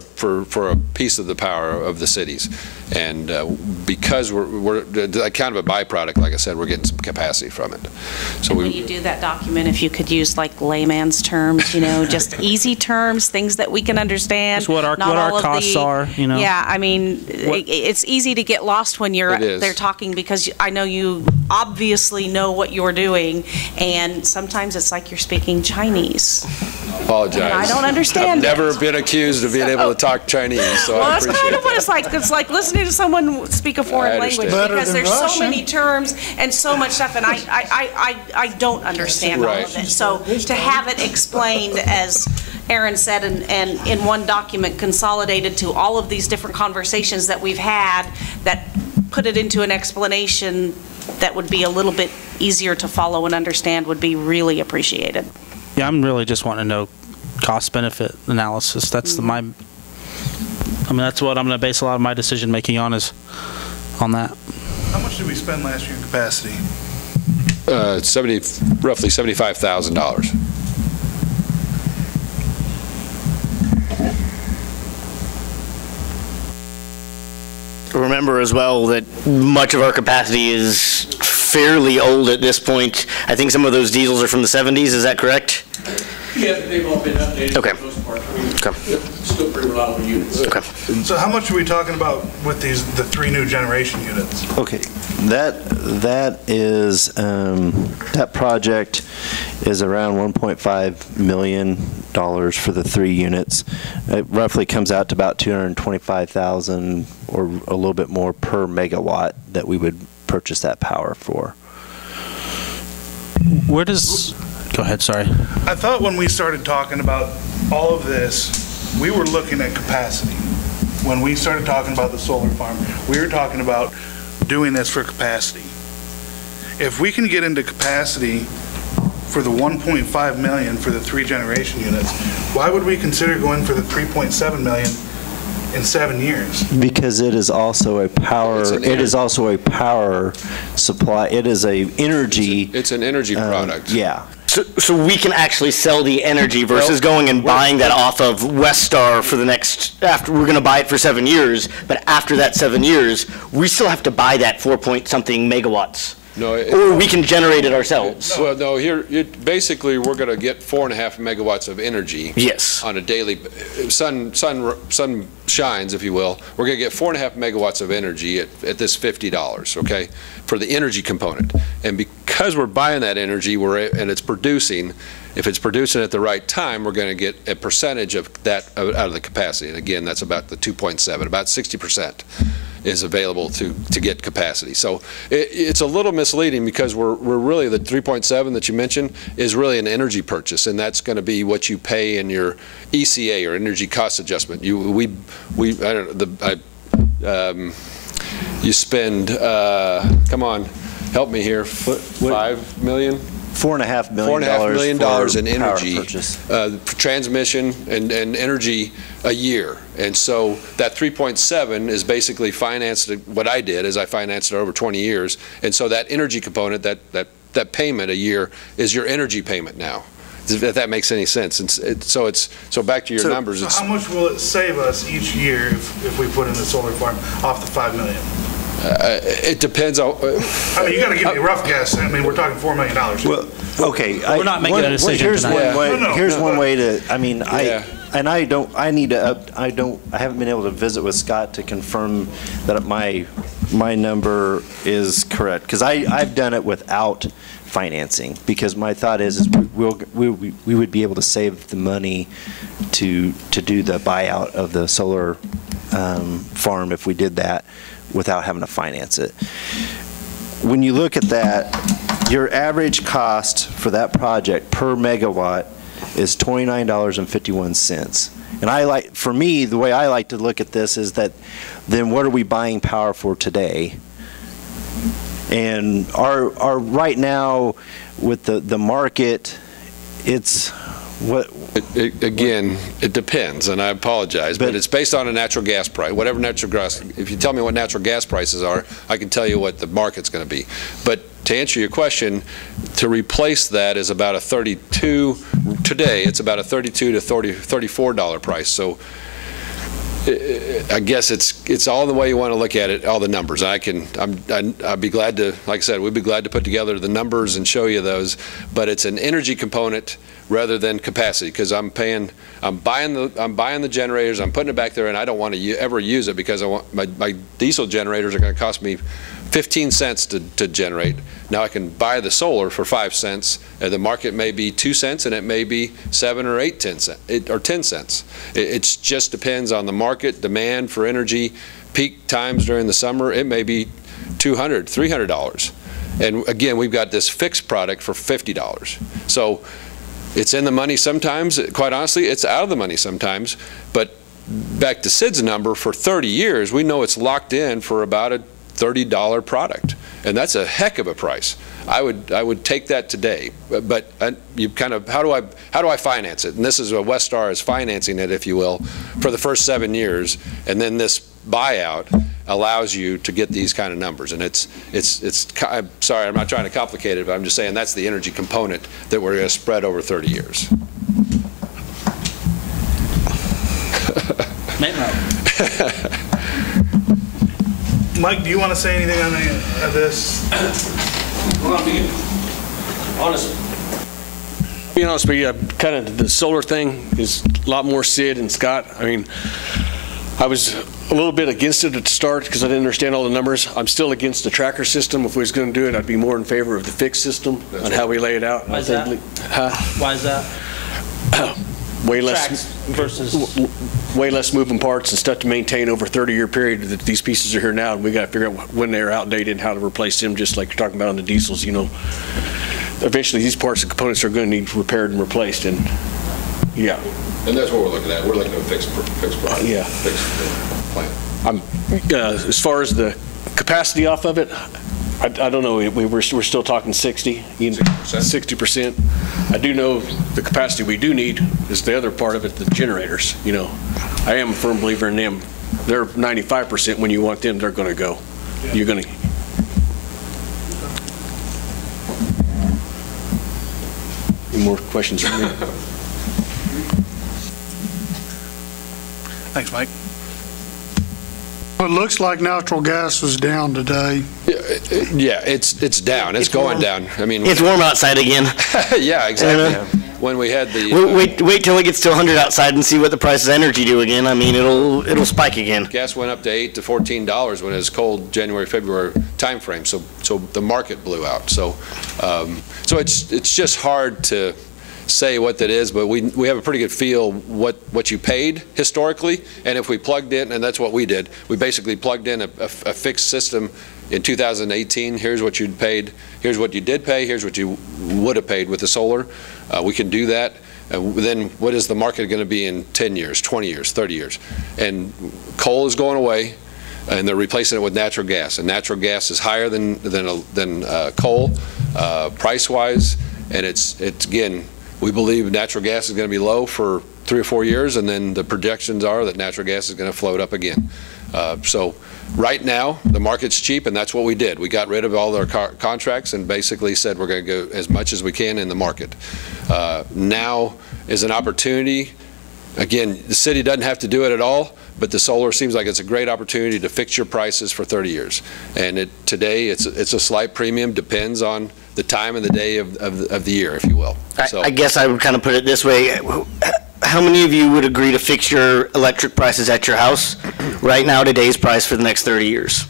piece of the power of the cities, and because we're kind of a byproduct, like I said, we're getting some capacity from it. So when you do that document, if you could use like layman's terms, just easy terms, things that we can understand. Just what our costs are, Yeah, I mean, it's easy to get lost when you're there talking, because I know you obviously know what you're doing, and sometimes it's like you're speaking Chinese. Apologize. And I don't understand. I've never been accused of being able to talk Chinese, so well, I that's appreciate kind of what it's like. It's like listening to someone speak a foreign language, because there's so many terms and so much stuff, and I don't understand all of it. So to have it explained, as Aaron said, and in one document consolidated to all of these different conversations that we've had, that put it into an explanation that would be a little bit easier to follow and understand, would be really appreciated. Yeah, I'm really just wanting to know cost-benefit analysis. That's that's what I'm going to base a lot of my decision-making on, is on that. How much did we spend last year in capacity? Roughly $75,000. Remember as well that much of our capacity is fairly old at this point. I think some of those diesels are from the 70s, is that correct? Yeah, they've all been updated for the most part. I mean, still pretty reliable units. Okay. So how much are we talking about with the 3 new generation units? Okay, that is that project is around $1.5 million for the 3 units. It roughly comes out to about $225,000 or a little bit more per megawatt that we would purchase that power for. Where does... Go ahead, sorry. I thought when we started talking about all of this, we were looking at capacity. When we started talking about the solar farm, we were talking about doing this for capacity. If we can get into capacity for the 1.5 million for the 3 generation units, why would we consider going for the 3.7 million in 7 years? Because it is also a power. It is also a power supply. It is a energy. It's an energy product. Yeah. So we can actually sell the energy versus going and buying that off of Westar for the next, after we're going to buy it for 7 years, but after that 7 years, we still have to buy that 4-point-something megawatts. No, or we can generate it ourselves. Well, no, basically we're going to get 4.5 megawatts of energy. Yes. On a daily, sun shines, if you will. We're going to get 4.5 megawatts of energy at this $50, okay, for the energy component. And because we're buying that energy, and it's producing, if it's producing at the right time, we're going to get a percentage of that out of the capacity. And again, that's about the 2.7, about 60%. Is available to get capacity. So it's a little misleading, because we're really, the 3.7 that you mentioned is really an energy purchase, and that's going to be what you pay in your ECA, or energy cost adjustment. You spend come on, help me here, $5 million. $4.5 million. $4.5 million in energy, for transmission and energy a year. And so that 3.7 is basically financed. What I did is I financed it over 20 years. And so that energy component, that payment a year, is your energy payment now. If that makes any sense. So back to your numbers. So how much will it save us each year if we put in the solar farm off the $5 million? It depends on. I mean, you got to give me a rough guess. I mean, we're talking $4 million. Well, okay. We're not making a decision here's tonight. Here's one way to. I mean, I haven't been able to visit with Scott to confirm that my my number is correct, because I've done it without financing, because my thought is we would be able to save the money to do the buyout of the solar farm if we did that without having to finance it. When you look at that, your average cost for that project per megawatt is $29.51. And for me, the way I like to look at this is that, then what are we buying power for today? And our right now with the market, it's what? Again, it depends, and I apologize, but it's based on a natural gas price. Whatever natural gas, if you tell me what natural gas prices are, I can tell you what the market's going to be. But to answer your question, to replace that is about a 32, today it's about a $32 to $34 price. So I guess it's all the way you want to look at it, all the numbers. I'd be glad to, like I said, we'd be glad to put together the numbers and show you those, but it's an energy component rather than capacity, because I'm buying the generators, I'm putting it back there, and I don't want to ever use it, because I want my diesel generators are going to cost me 15 cents to generate. Now I can buy the solar for 5 cents, and the market may be 2 cents, and it may be 7 or 8, 10 cents. It just depends on the market demand for energy. Peak times during the summer, it may be $200, $300. And again, we've got this fixed product for $50. So it's in the money sometimes. Quite honestly, it's out of the money sometimes. But back to Sid's number, for 30 years, we know it's locked in for about a $30 product, and that's a heck of a price. I would take that today, but you kind of, how do I finance it? And this is what Westar is financing it, if you will, for the first 7 years, and then this buyout allows you to get these kind of numbers. And I'm sorry, I'm not trying to complicate it, but I'm just saying that's the energy component that we're going to spread over 30 years. Mike, do you want to say anything on any of this? Well, I'll be honest. Being honest with you, kind of the solar thing is a lot more Sid and Scott. I mean, I was a little bit against it at the start because I didn't understand all the numbers. I'm still against the tracker system. If we was going to do it, I'd be more in favor of the fixed system and how we lay it out. Why is that? Why is that? Way less versus way less moving parts and stuff to maintain over a 30-year period. That these pieces are here now, and we got to figure out when they're outdated and how to replace them. Just like you're talking about on the diesels, you know, eventually these parts and components are going to need repaired and replaced. And yeah, and that's what we're looking at. We're looking at a fixed product. Yeah, fixed plant. As far as the capacity off of it, I don't know. We're still talking 60%. I do know the capacity we do need is the other part of it, the generators. You know, I am a firm believer in them. They're 95%. When you want them, they're going to go. Yeah. You're going to. Any more questions from me? Thanks, Mike. Well, it looks like natural gas was down today. Yeah, it's down. It's going down. I mean, it's warm outside again. Yeah, exactly. When we had the wait till it gets to 100 outside and see what the price of energy do again. I mean, it'll spike again. Gas went up to $8 to $14 when it was cold January, February timeframe. So the market blew out. So it's just hard to say what that is, but we have a pretty good feel what you paid historically, and if we plugged in, and that's what we did, we basically plugged in a fixed system in 2018. Here's what you'd paid, here's what you did pay, here's what you would have paid with the solar. We can do that. Then what is the market going to be in 10 years, 20 years, 30 years? And coal is going away, and they're replacing it with natural gas, and natural gas is higher than coal price-wise, and it's again, we believe natural gas is going to be low for 3 or 4 years, and then the projections are that natural gas is going to float up again. So right now, the market's cheap, and that's what we did. We got rid of all our contracts and basically said we're going to go as much as we can in the market. Now is an opportunity. Again, the city doesn't have to do it at all, but the solar seems like it's a great opportunity to fix your prices for 30 years. And today, it's a slight premium, depends on the time and the day of the year, if you will. So, I guess I would kind of put it this way. How many of you would agree to fix your electric prices at your house right now, today's price, for the next 30 years?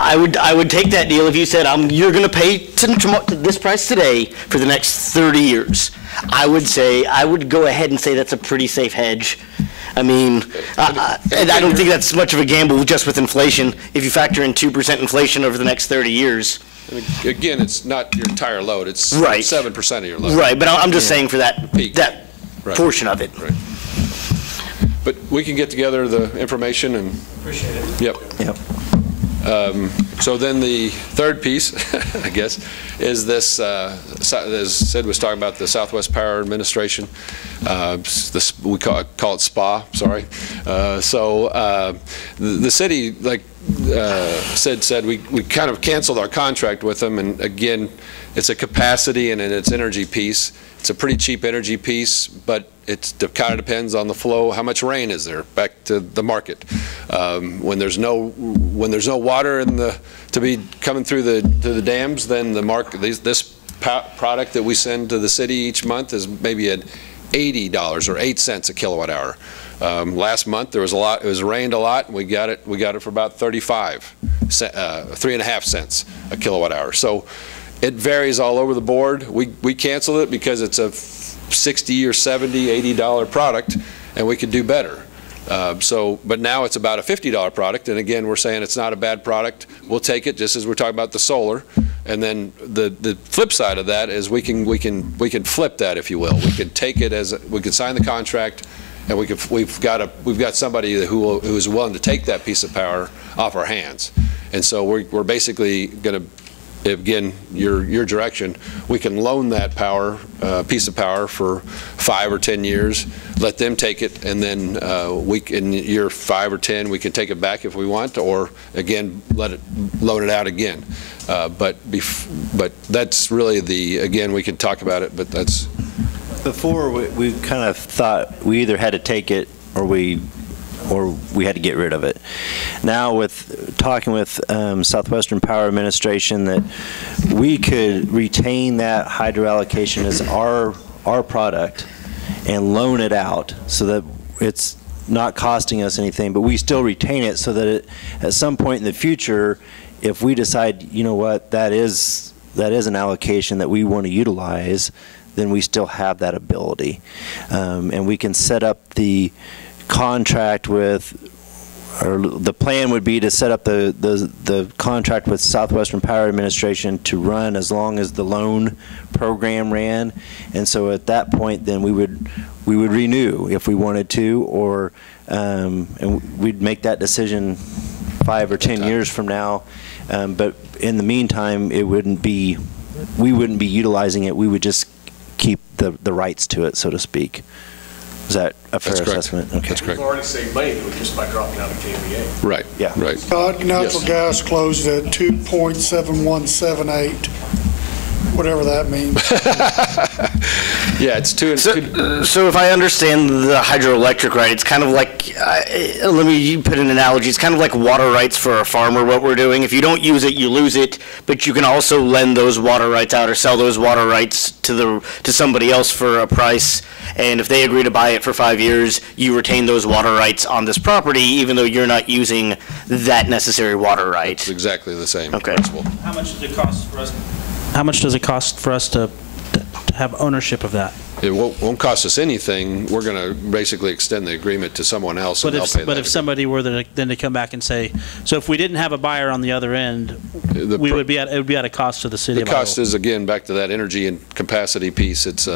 I would take that deal if you said, you're going to pay this price today for the next 30 years. I would go ahead and say that's a pretty safe hedge. I mean, and I don't think that's much of a gamble just with inflation. If you factor in 2% inflation over the next 30 years. Again, it's not your entire load. It's right. 7% of your load. Right, but I'm just saying for that peak. That right. portion of it. Right. But we can get together the information and. Appreciate it. Yep. Yep. So then the third piece, I guess, is this, as Sid was talking about, the Southwest Power Administration. We call it SPA, sorry. The city, like Sid said, we kind of canceled our contract with them, and again, it's a capacity and it's energy piece. It's a pretty cheap energy piece, but it kind of depends on the flow. How much rain is there? Back to the market. When there's no water to be coming through the dams, then the market. This product that we send to the city each month is maybe at $80 or 8 cents a kilowatt hour. Last month there was a lot. It was rained a lot, and we got it for about 3.5 cents a kilowatt hour. So it varies all over the board. We canceled it because it's a $60 or $70, $80 product, and we could do better. But now it's about a $50 product, and again, we're saying it's not a bad product. We'll take it, just as we're talking about the solar. And then the flip side of that is we can flip that, if you will. We can take it as we could sign the contract, and we've got somebody who is willing to take that piece of power off our hands. And so we're basically going to. Again, your direction, we can loan that piece of power for 5 or 10 years, let them take it, and then in year 5 or 10, we can take it back if we want, or again, loan it out again. But that's really again, we can talk about it, but that's. Before, we kind of thought we either had to take it or we had to get rid of it. Now, with talking with Southwestern Power Administration, that we could retain that hydro allocation as our product and loan it out so that it's not costing us anything, but we still retain it so that at some point in the future, if we decide, you know what, that is an allocation that we want to utilize, then we still have that ability. And we can set up the contract with, or the plan would be to set up the contract with Southwestern Power Administration to run as long as the loan program ran, and so at that point then we would renew if we wanted to, or and we'd make that decision 5 or 10 years from now, but in the meantime we wouldn't be utilizing it. We would just keep the rights to it, so to speak. Is that a fair assessment? Okay. That's correct. We've already saved money just by dropping out of KVA. Right. Yeah. Right. Natural gas closed at 2.7178, whatever that means. Yeah, it's two. So if I understand the hydroelectric right, it's kind of like, let me put an analogy. It's kind of like water rights for a farmer, what we're doing. If you don't use it, you lose it, but you can also lend those water rights out or sell those water rights to somebody else for a price. And if they agree to buy it for 5 years, you retain those water rights on this property, even though you're not using that necessary water right. It's exactly the same Okay. principle. How much does it cost for us? How much does it cost for us to have ownership of that? It won't cost us anything. We're going to basically extend the agreement to someone else, and they'll pay that. But if somebody were then to come back and say, so if we didn't have a buyer on the other end, it would be at a cost to the city. The cost is, again, back to that energy and capacity piece. It's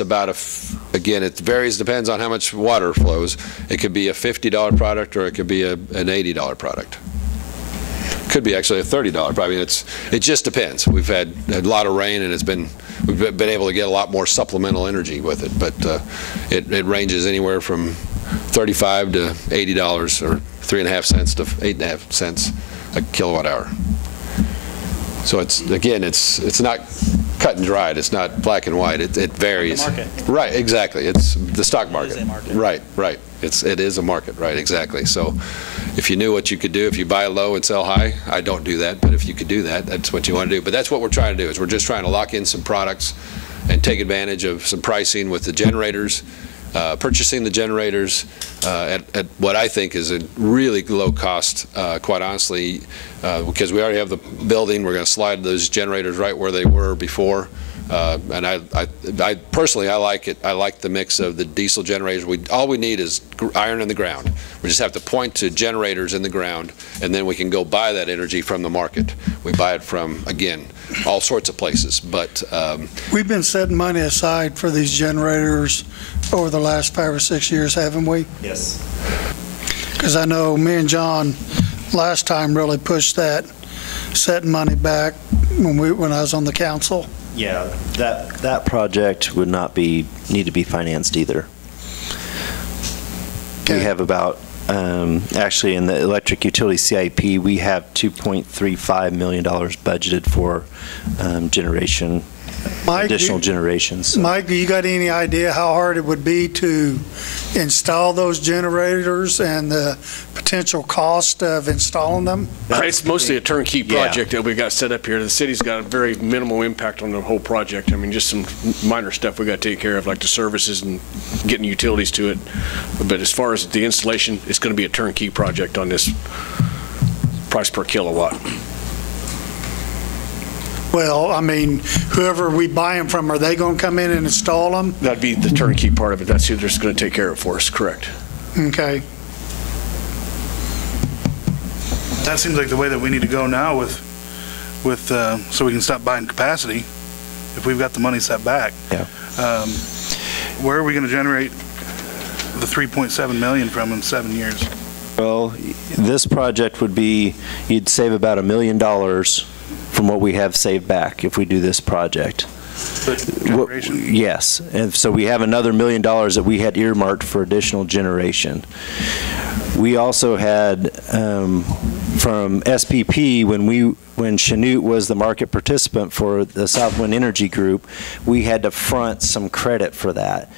about again, it varies, depends on how much water flows. It could be a $50 product, or it could be an $80 product. Could be actually a $30 product. I mean, it just depends. We've had a lot of rain, and we've been able to get a lot more supplemental energy with it, but it ranges anywhere from $35 to $80, or 3.5 cents to 8.5 cents a kilowatt hour. So it's not cut and dried. It's not black and white. It varies. The market. Right, exactly. It's the stock market. It is a market. Right. It is a market, right, exactly. So if you knew what you could do, if you buy low and sell high, I don't do that, but if you could do that, that's what you want to do. But that's what we're trying to do, is we're just trying to lock in some products and take advantage of some pricing with the generators purchasing the generators at what I think is a really low cost, quite honestly, because we already have the building. We're going to slide those generators right where they were before. And I personally, I like it. I like the mix of the diesel generators. All we need is iron in the ground. We just have to point to generators in the ground, and then we can go buy that energy from the market. We buy it from, again, all sorts of places. But we've been setting money aside for these generators over the last 5 or 6 years, haven't we? Yes. Because I know me and John last time really pushed that setting money back when I was on the council. Yeah, that project would not need to be financed either. Okay. We have about, actually in the electric utility CIP, we have $2.35 million budgeted for generation, additional generations. So. Mike, do you got any idea how hard it would be to install those generators and the potential cost of installing them? It's mostly a turnkey project that we got set up here. The city's got a very minimal impact on the whole project. I mean, just some minor stuff we got to take care of, like the services and getting utilities to it. But as far as the installation, it's going to be a turnkey project on this price per kilowatt. Well, I mean, whoever we buy them from, are they going to come in and install them? That'd be the turnkey part of it. That's who they're going to take care of it for us, correct? Okay. That seems like the way that we need to go now with so we can stop buying capacity if we've got the money set back. Yeah. Where are we going to generate the $3.7 million from in 7 years? Well, this project would be, you'd save about $1 million from what we have saved back if we do this project. Yes, and so we have another $1 million that we had earmarked for additional generation. We also had from SPP, when Chanute was the market participant for the Southwind Energy Group, we had to front some credit for that.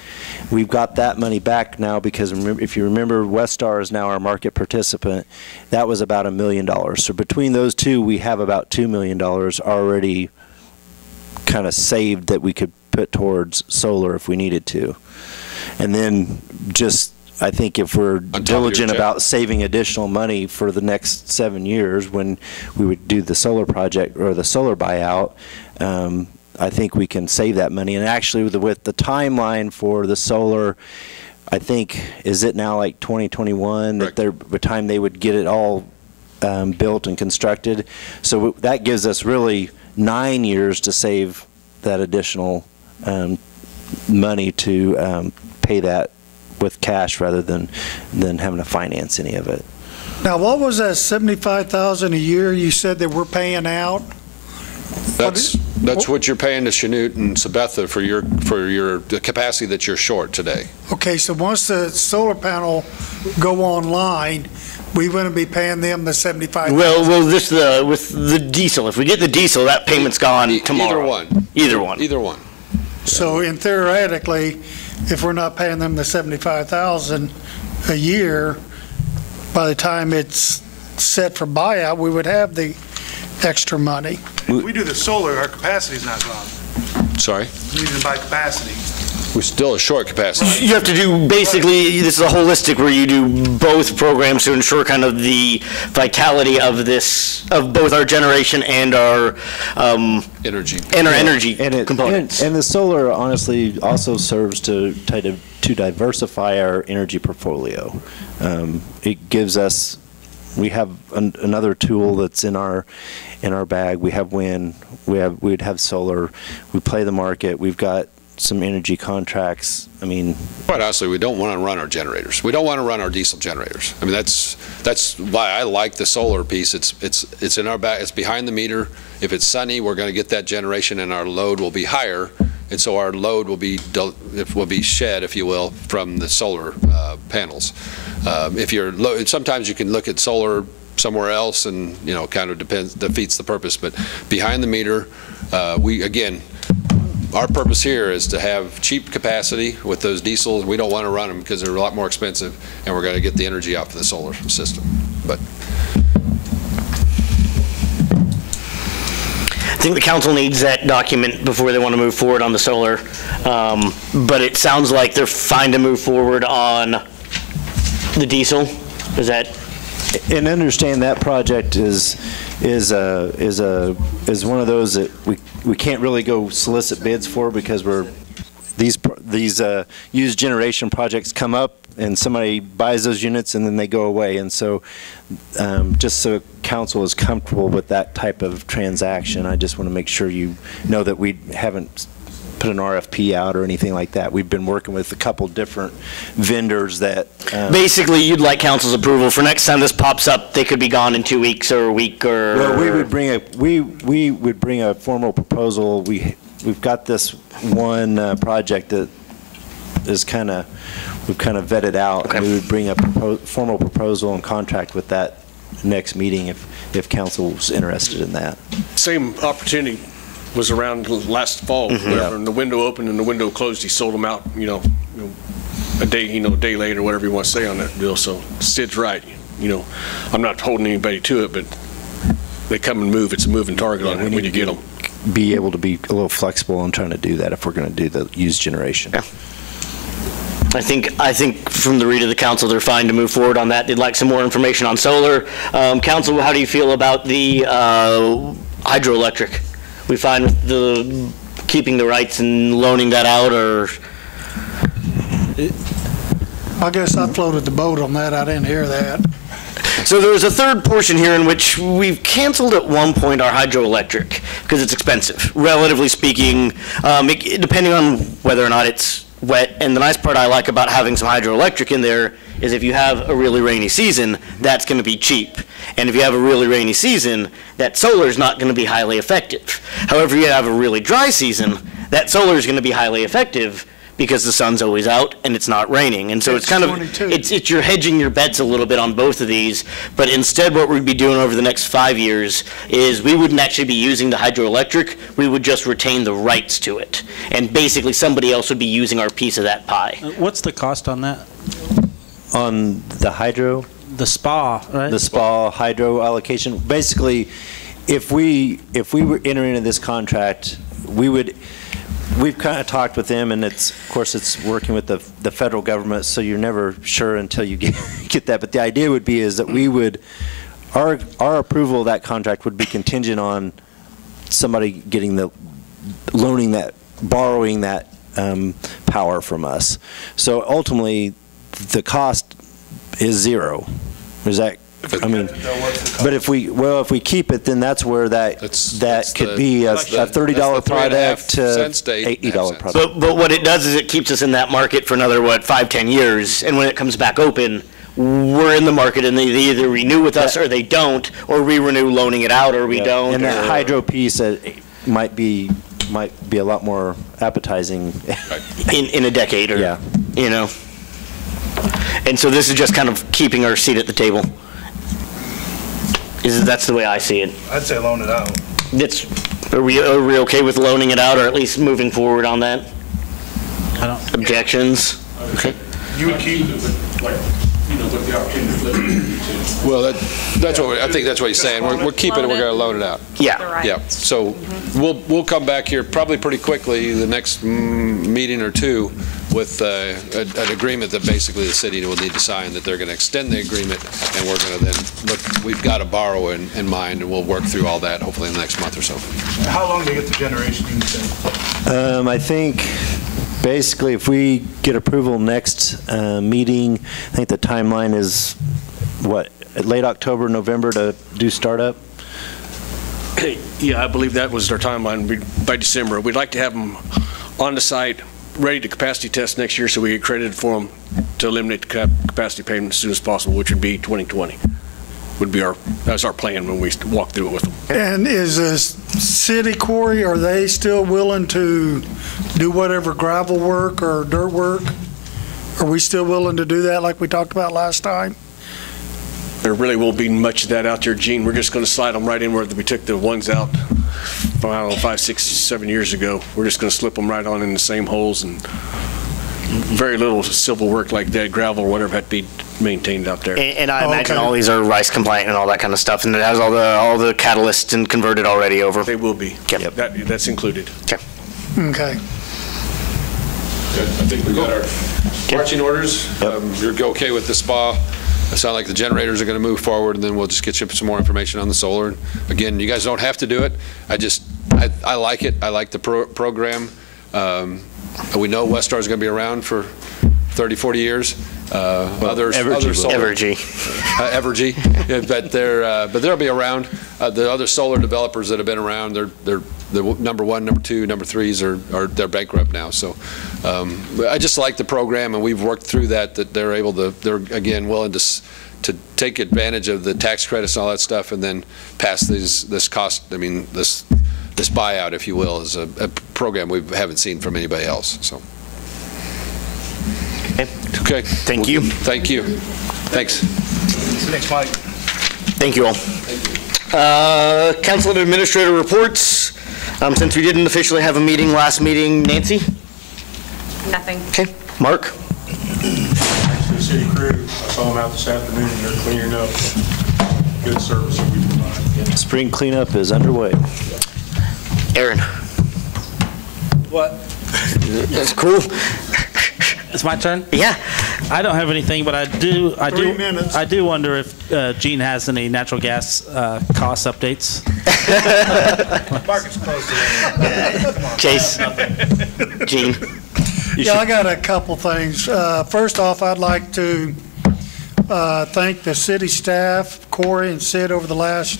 We've got that money back now because if you remember, Westar is now our market participant. That was about $1 million. So between those two, we have about $2 million already kind of saved that we could put towards solar if we needed to. And then just, I think if we're diligent about saving additional money for the next 7 years when we would do the solar project or the solar buyout, I think we can save that money. And actually with the timeline for the solar, I think, is it now like 2021 that the time they would get it all built and constructed? So that gives us really 9 years to save that additional money to pay that with cash rather than having to finance any of it. Now, what was that $75,000 a year you said that we're paying out? That's what you're paying to Chanute and Sabetha for the capacity that you're short today. Okay, so once the solar panel go online, we wouldn't be paying them the $75,000. Well, this with the diesel. If we get the diesel, that payment's gone tomorrow. Either one. So, in theoretically, if we're not paying them the $75,000 a year, by the time it's set for buyout, we would have the extra money. If we do the solar, our capacity's not gone. Sorry? We need to buy capacity. We're still a short capacity. You have to do, basically, this is a holistic where you do both programs to ensure kind of the vitality of both our generation and our energy. And our energy components. And the solar honestly also serves to diversify our energy portfolio. It gives us, we have another tool that's in our bag. We have wind, we'd have solar, we play the market, we've got some energy contracts. I mean, quite honestly, we don't want to run our generators. We don't want to run our diesel generators. I mean, that's why I like the solar piece. It's in our back. It's behind the meter. If it's sunny, we're going to get that generation, and our load will be higher, and so our load will be shed, if you will, from the solar panels. Sometimes you can look at solar somewhere else, and kind of defeats the purpose. But behind the meter, our purpose here is to have cheap capacity with those diesels. We don't want to run them because they're a lot more expensive, and we're going to get the energy off of the solar system. But think the council needs that document before they want to move forward on the solar. But it sounds like they're fine to move forward on the diesel. Is that? And understand that project is one of those that we can't really go solicit bids for, because these used generation projects come up and somebody buys those units and then they go away. And so just so council is comfortable with that type of transaction, I just want to make sure you know that we haven't put an RFP out or anything like that. We've been working with a couple different vendors that... Basically, you'd like council's approval for next time this pops up. They could be gone in 2 weeks or a week, or... Well, we would bring a formal proposal. We've got this one project that is we've kind of vetted out. Okay. We would bring a formal proposal and contract with that next meeting if council's interested in that. Same opportunity was around last fall, whenever the window opened and the window closed. He sold them out, a day later, whatever you want to say on that deal. So Sid's right. I'm not holding anybody to it, but they come and move. It's a moving target on it when you get them. Be able to be a little flexible on trying to do that if we're going to do the used generation. Yeah. I think from the read of the council, they're fine to move forward on that. They'd like some more information on solar. Council, how do you feel about the hydroelectric? We fine with keeping the rights and loaning that out, or? I guess I floated the boat on that. I didn't hear that. So there was a third portion here in which we've canceled at one point our hydroelectric because it's expensive, relatively speaking, depending on whether or not it's wet. And the nice part I like about having some hydroelectric in there is if you have a really rainy season, that's going to be cheap. And if you have a really rainy season, that solar is not going to be highly effective. However, if you have a really dry season, that solar is going to be highly effective because the sun's always out and it's not raining. And so it's kind of, it's you're hedging your bets a little bit on both of these. But instead, what we'd be doing over the next 5 years is we wouldn't actually be using the hydroelectric. We would just retain the rights to it. And basically, somebody else would be using our piece of that pie. What's the cost on that? On the hydro? The SPA, right? The SPA hydro allocation. Basically, if we were entering into this contract, we've kind of talked with them, and of course it's working with the federal government, so you're never sure until you get that. But the idea would be is that our approval of that contract would be contingent on somebody borrowing that power from us. So ultimately, the cost is zero. Is that? I mean, but if we keep it, then that's where that could be a $30 product to $80 product. But what it does is it keeps us in that market for another 5-10 years, and when it comes back open, we're in the market, and they either renew with us or they don't, or we renew loaning it out, or we don't. And that hydro piece might be a lot more appetizing in a decade, or And so this is just kind of keeping our seat at the table. That's the way I see it. I'd say loan it out. Are we okay with loaning it out, or at least moving forward on that? Objections? Okay. You would keep it, with the opportunity to flip it. Well, I think that's what he's saying. We're keeping it. We're going to loan it out. Yeah. Yeah. So we'll come back here probably pretty quickly, the next meeting or two, with an agreement that basically the city will need to sign, that they're going to extend the agreement, and we're going to then look. We've got a borrow in mind, and we'll work through all that hopefully in the next month or so. How long do you get the generation, you say? I think basically if we get approval next meeting, I think the timeline is late October, November to do startup? Yeah, I believe that was our timeline by December. We'd like to have them on the site, ready to capacity test next year so we get credited for them to eliminate the capacity payment as soon as possible, which would be 2020. That's our plan when we walk through it with them. And is the city quarry, are they still willing to do whatever gravel work or dirt work? Are we still willing to do that like we talked about last time? There really won't be much of that out there, Gene. We're just going to slide them right in where we took the ones out, I don't know, 5, 6, 7 years ago. We're just going to slip them right on in the same holes, and very little civil work like that, gravel or whatever, had to be maintained out there. And I imagine all these are RICE compliant and all that kind of stuff, and it has all the catalysts and converted already over. They will be. Yep. That's included. Okay. Okay. Good. I think we got our marching orders. You're okay with the spa? It sounds like the generators are going to move forward, and then we'll just get you some more information on the solar. And again, you guys don't have to do it. I like it. I like the program. We know Westar is going to be around for 30, 40 years. Evergy. Yeah, but they'll be around. The other solar developers that have been around, they're the number 1, number 2, number 3s they're bankrupt now. So I just like the program, and we've worked through that they're able to. They're again willing to take advantage of the tax credits and all that stuff, and then pass this buyout, if you will, is a program we haven't seen from anybody else. So. Okay. Thank you. Thank you. Thanks. Thanks, Mike. Thank you all. Council and Administrator reports. Since we didn't officially have a meeting last meeting, Nancy? Nothing. Okay. Mark? Thanks to the city crew. I saw them out this afternoon, and they're clearing up. Good service that we provide. Spring cleanup is underway. Aaron? What? That's cool. It's my turn? Yeah. I don't have anything, but I do 3 minutes. I do wonder if Gene has any natural gas cost updates. Market's closed today. Chase. Gene. Yeah, I got a couple things. First off, I'd like to thank the city staff, Corey and Sid, over the last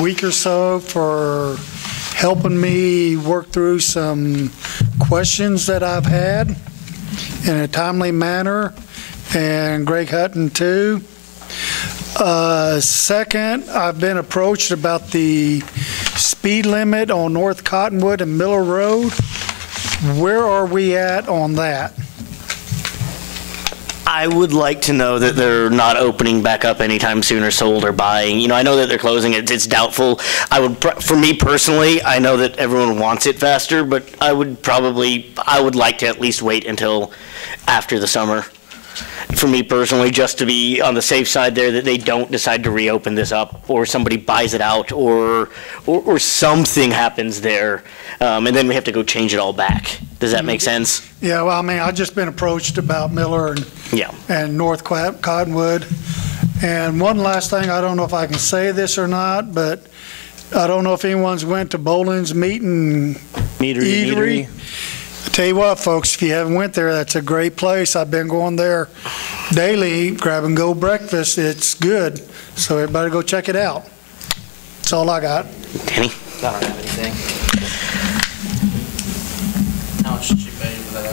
week or so for helping me work through some questions that I've had in a timely manner, and Greg Hutton too. Second, I've been approached about the speed limit on North Cottonwood and Miller Road. Where are we at on that? I would like to know that they're not opening back up anytime soon or sold or buying. You know, I know that they're closing it. It's doubtful. For me personally, I know that everyone wants it faster, but I would like to at least wait until after the summer. For me personally, just to be on the safe side there, that they don't decide to reopen this up, or somebody buys it out, or something happens there, and then we have to go change it all back. Does that make sense? Yeah, well, I mean, I've just been approached about Miller and North Cottonwood. And one last thing, I don't know if I can say this or not, but I don't know if anyone's went to Boland's Meat and Eatery. I tell you what, folks, if you haven't went there, that's a great place. I've been going there daily, grab and go breakfast. It's good. So everybody go check it out. That's all I got. Danny? I don't have anything. How much did you pay for that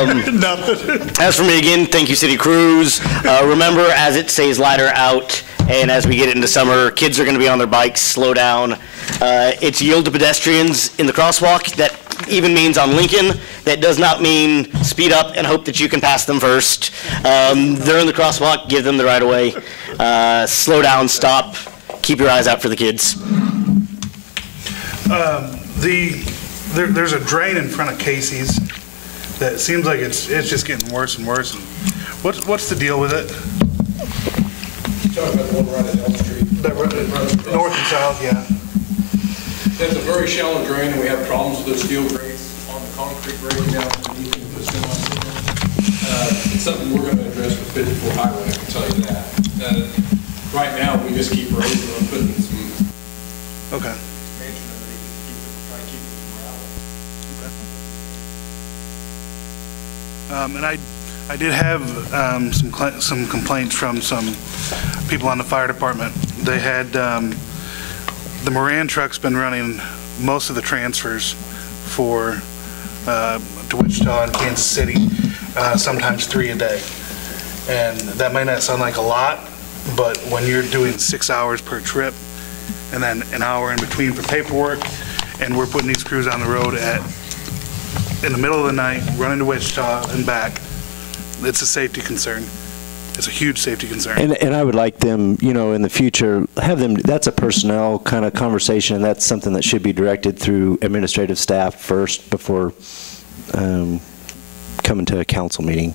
advertising? Nothing. As for me again, thank you, City Crews. Remember, as it stays lighter out, and as we get into summer, kids are going to be on their bikes. Slow down. It's yield to pedestrians in the crosswalk. That even means on Lincoln. That does not mean speed up and hope that you can pass them first. They're in the crosswalk. Give them the right of way. Slow down. Stop. Keep your eyes out for the kids. There's a drain in front of Casey's that seems like it's just getting worse and worse. And what's the deal with it? Talking about the one right at Elm Street. North and south, yeah. That's a very shallow drain, and we have problems with those steel grates on the concrete breaking down underneath the semi. It's something we're going to address with 54 Highway, I can tell you that. Right now, we just keep raising them, putting some Okay. expansion underneath, try to keep it from gravel. And I did have some complaints from some people on the fire department. They had the Moran truck's been running most of the transfers to Wichita and Kansas City, sometimes 3 a day. And that might not sound like a lot, but when you're doing 6 hours per trip and then an hour in between for paperwork, and we're putting these crews on the road in the middle of the night, running to Wichita and back, it's a safety concern. It's a huge safety concern. And I would like them, in the future, have them, that's a personnel kind of conversation, and that's something that should be directed through administrative staff first before coming to a council meeting.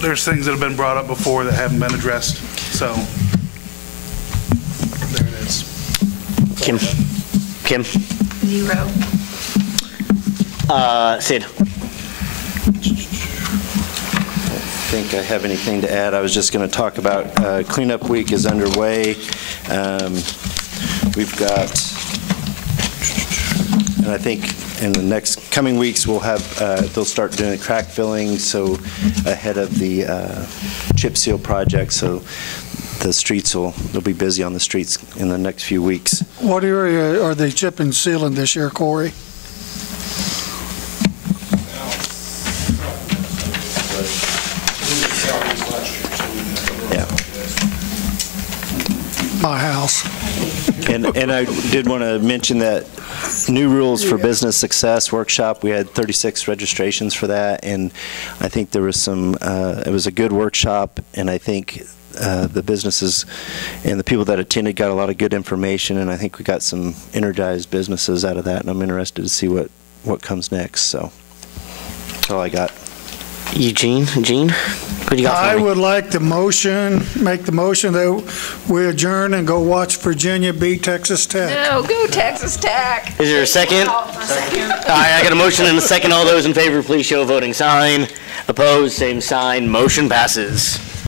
There's things that have been brought up before that haven't been addressed, so there it is. Kim? 0. Sid? I think I have anything to add. I was just going to talk about cleanup week is underway. We've got, and I think in the next coming weeks we'll have, they'll start doing crack filling, so ahead of the chip seal project, so the streets they'll be busy on the streets in the next few weeks. What area are they chip and sealing this year, Corey? Yeah. My house. And I did want to mention that new rules for business success workshop, we had 36 registrations for that, and I think there was some, it was a good workshop, and I think the businesses and the people that attended got a lot of good information, and I think we got some energized businesses out of that, and I'm interested to see what comes next, so that's all I got. Gene, what do you got for I me? would like make the motion that we adjourn and go watch Virginia beat Texas Tech. No, go Texas Tech. Is there a second? Second. All right, I got a motion and a second. All those in favor, please show a voting sign. Opposed, same sign. Motion passes.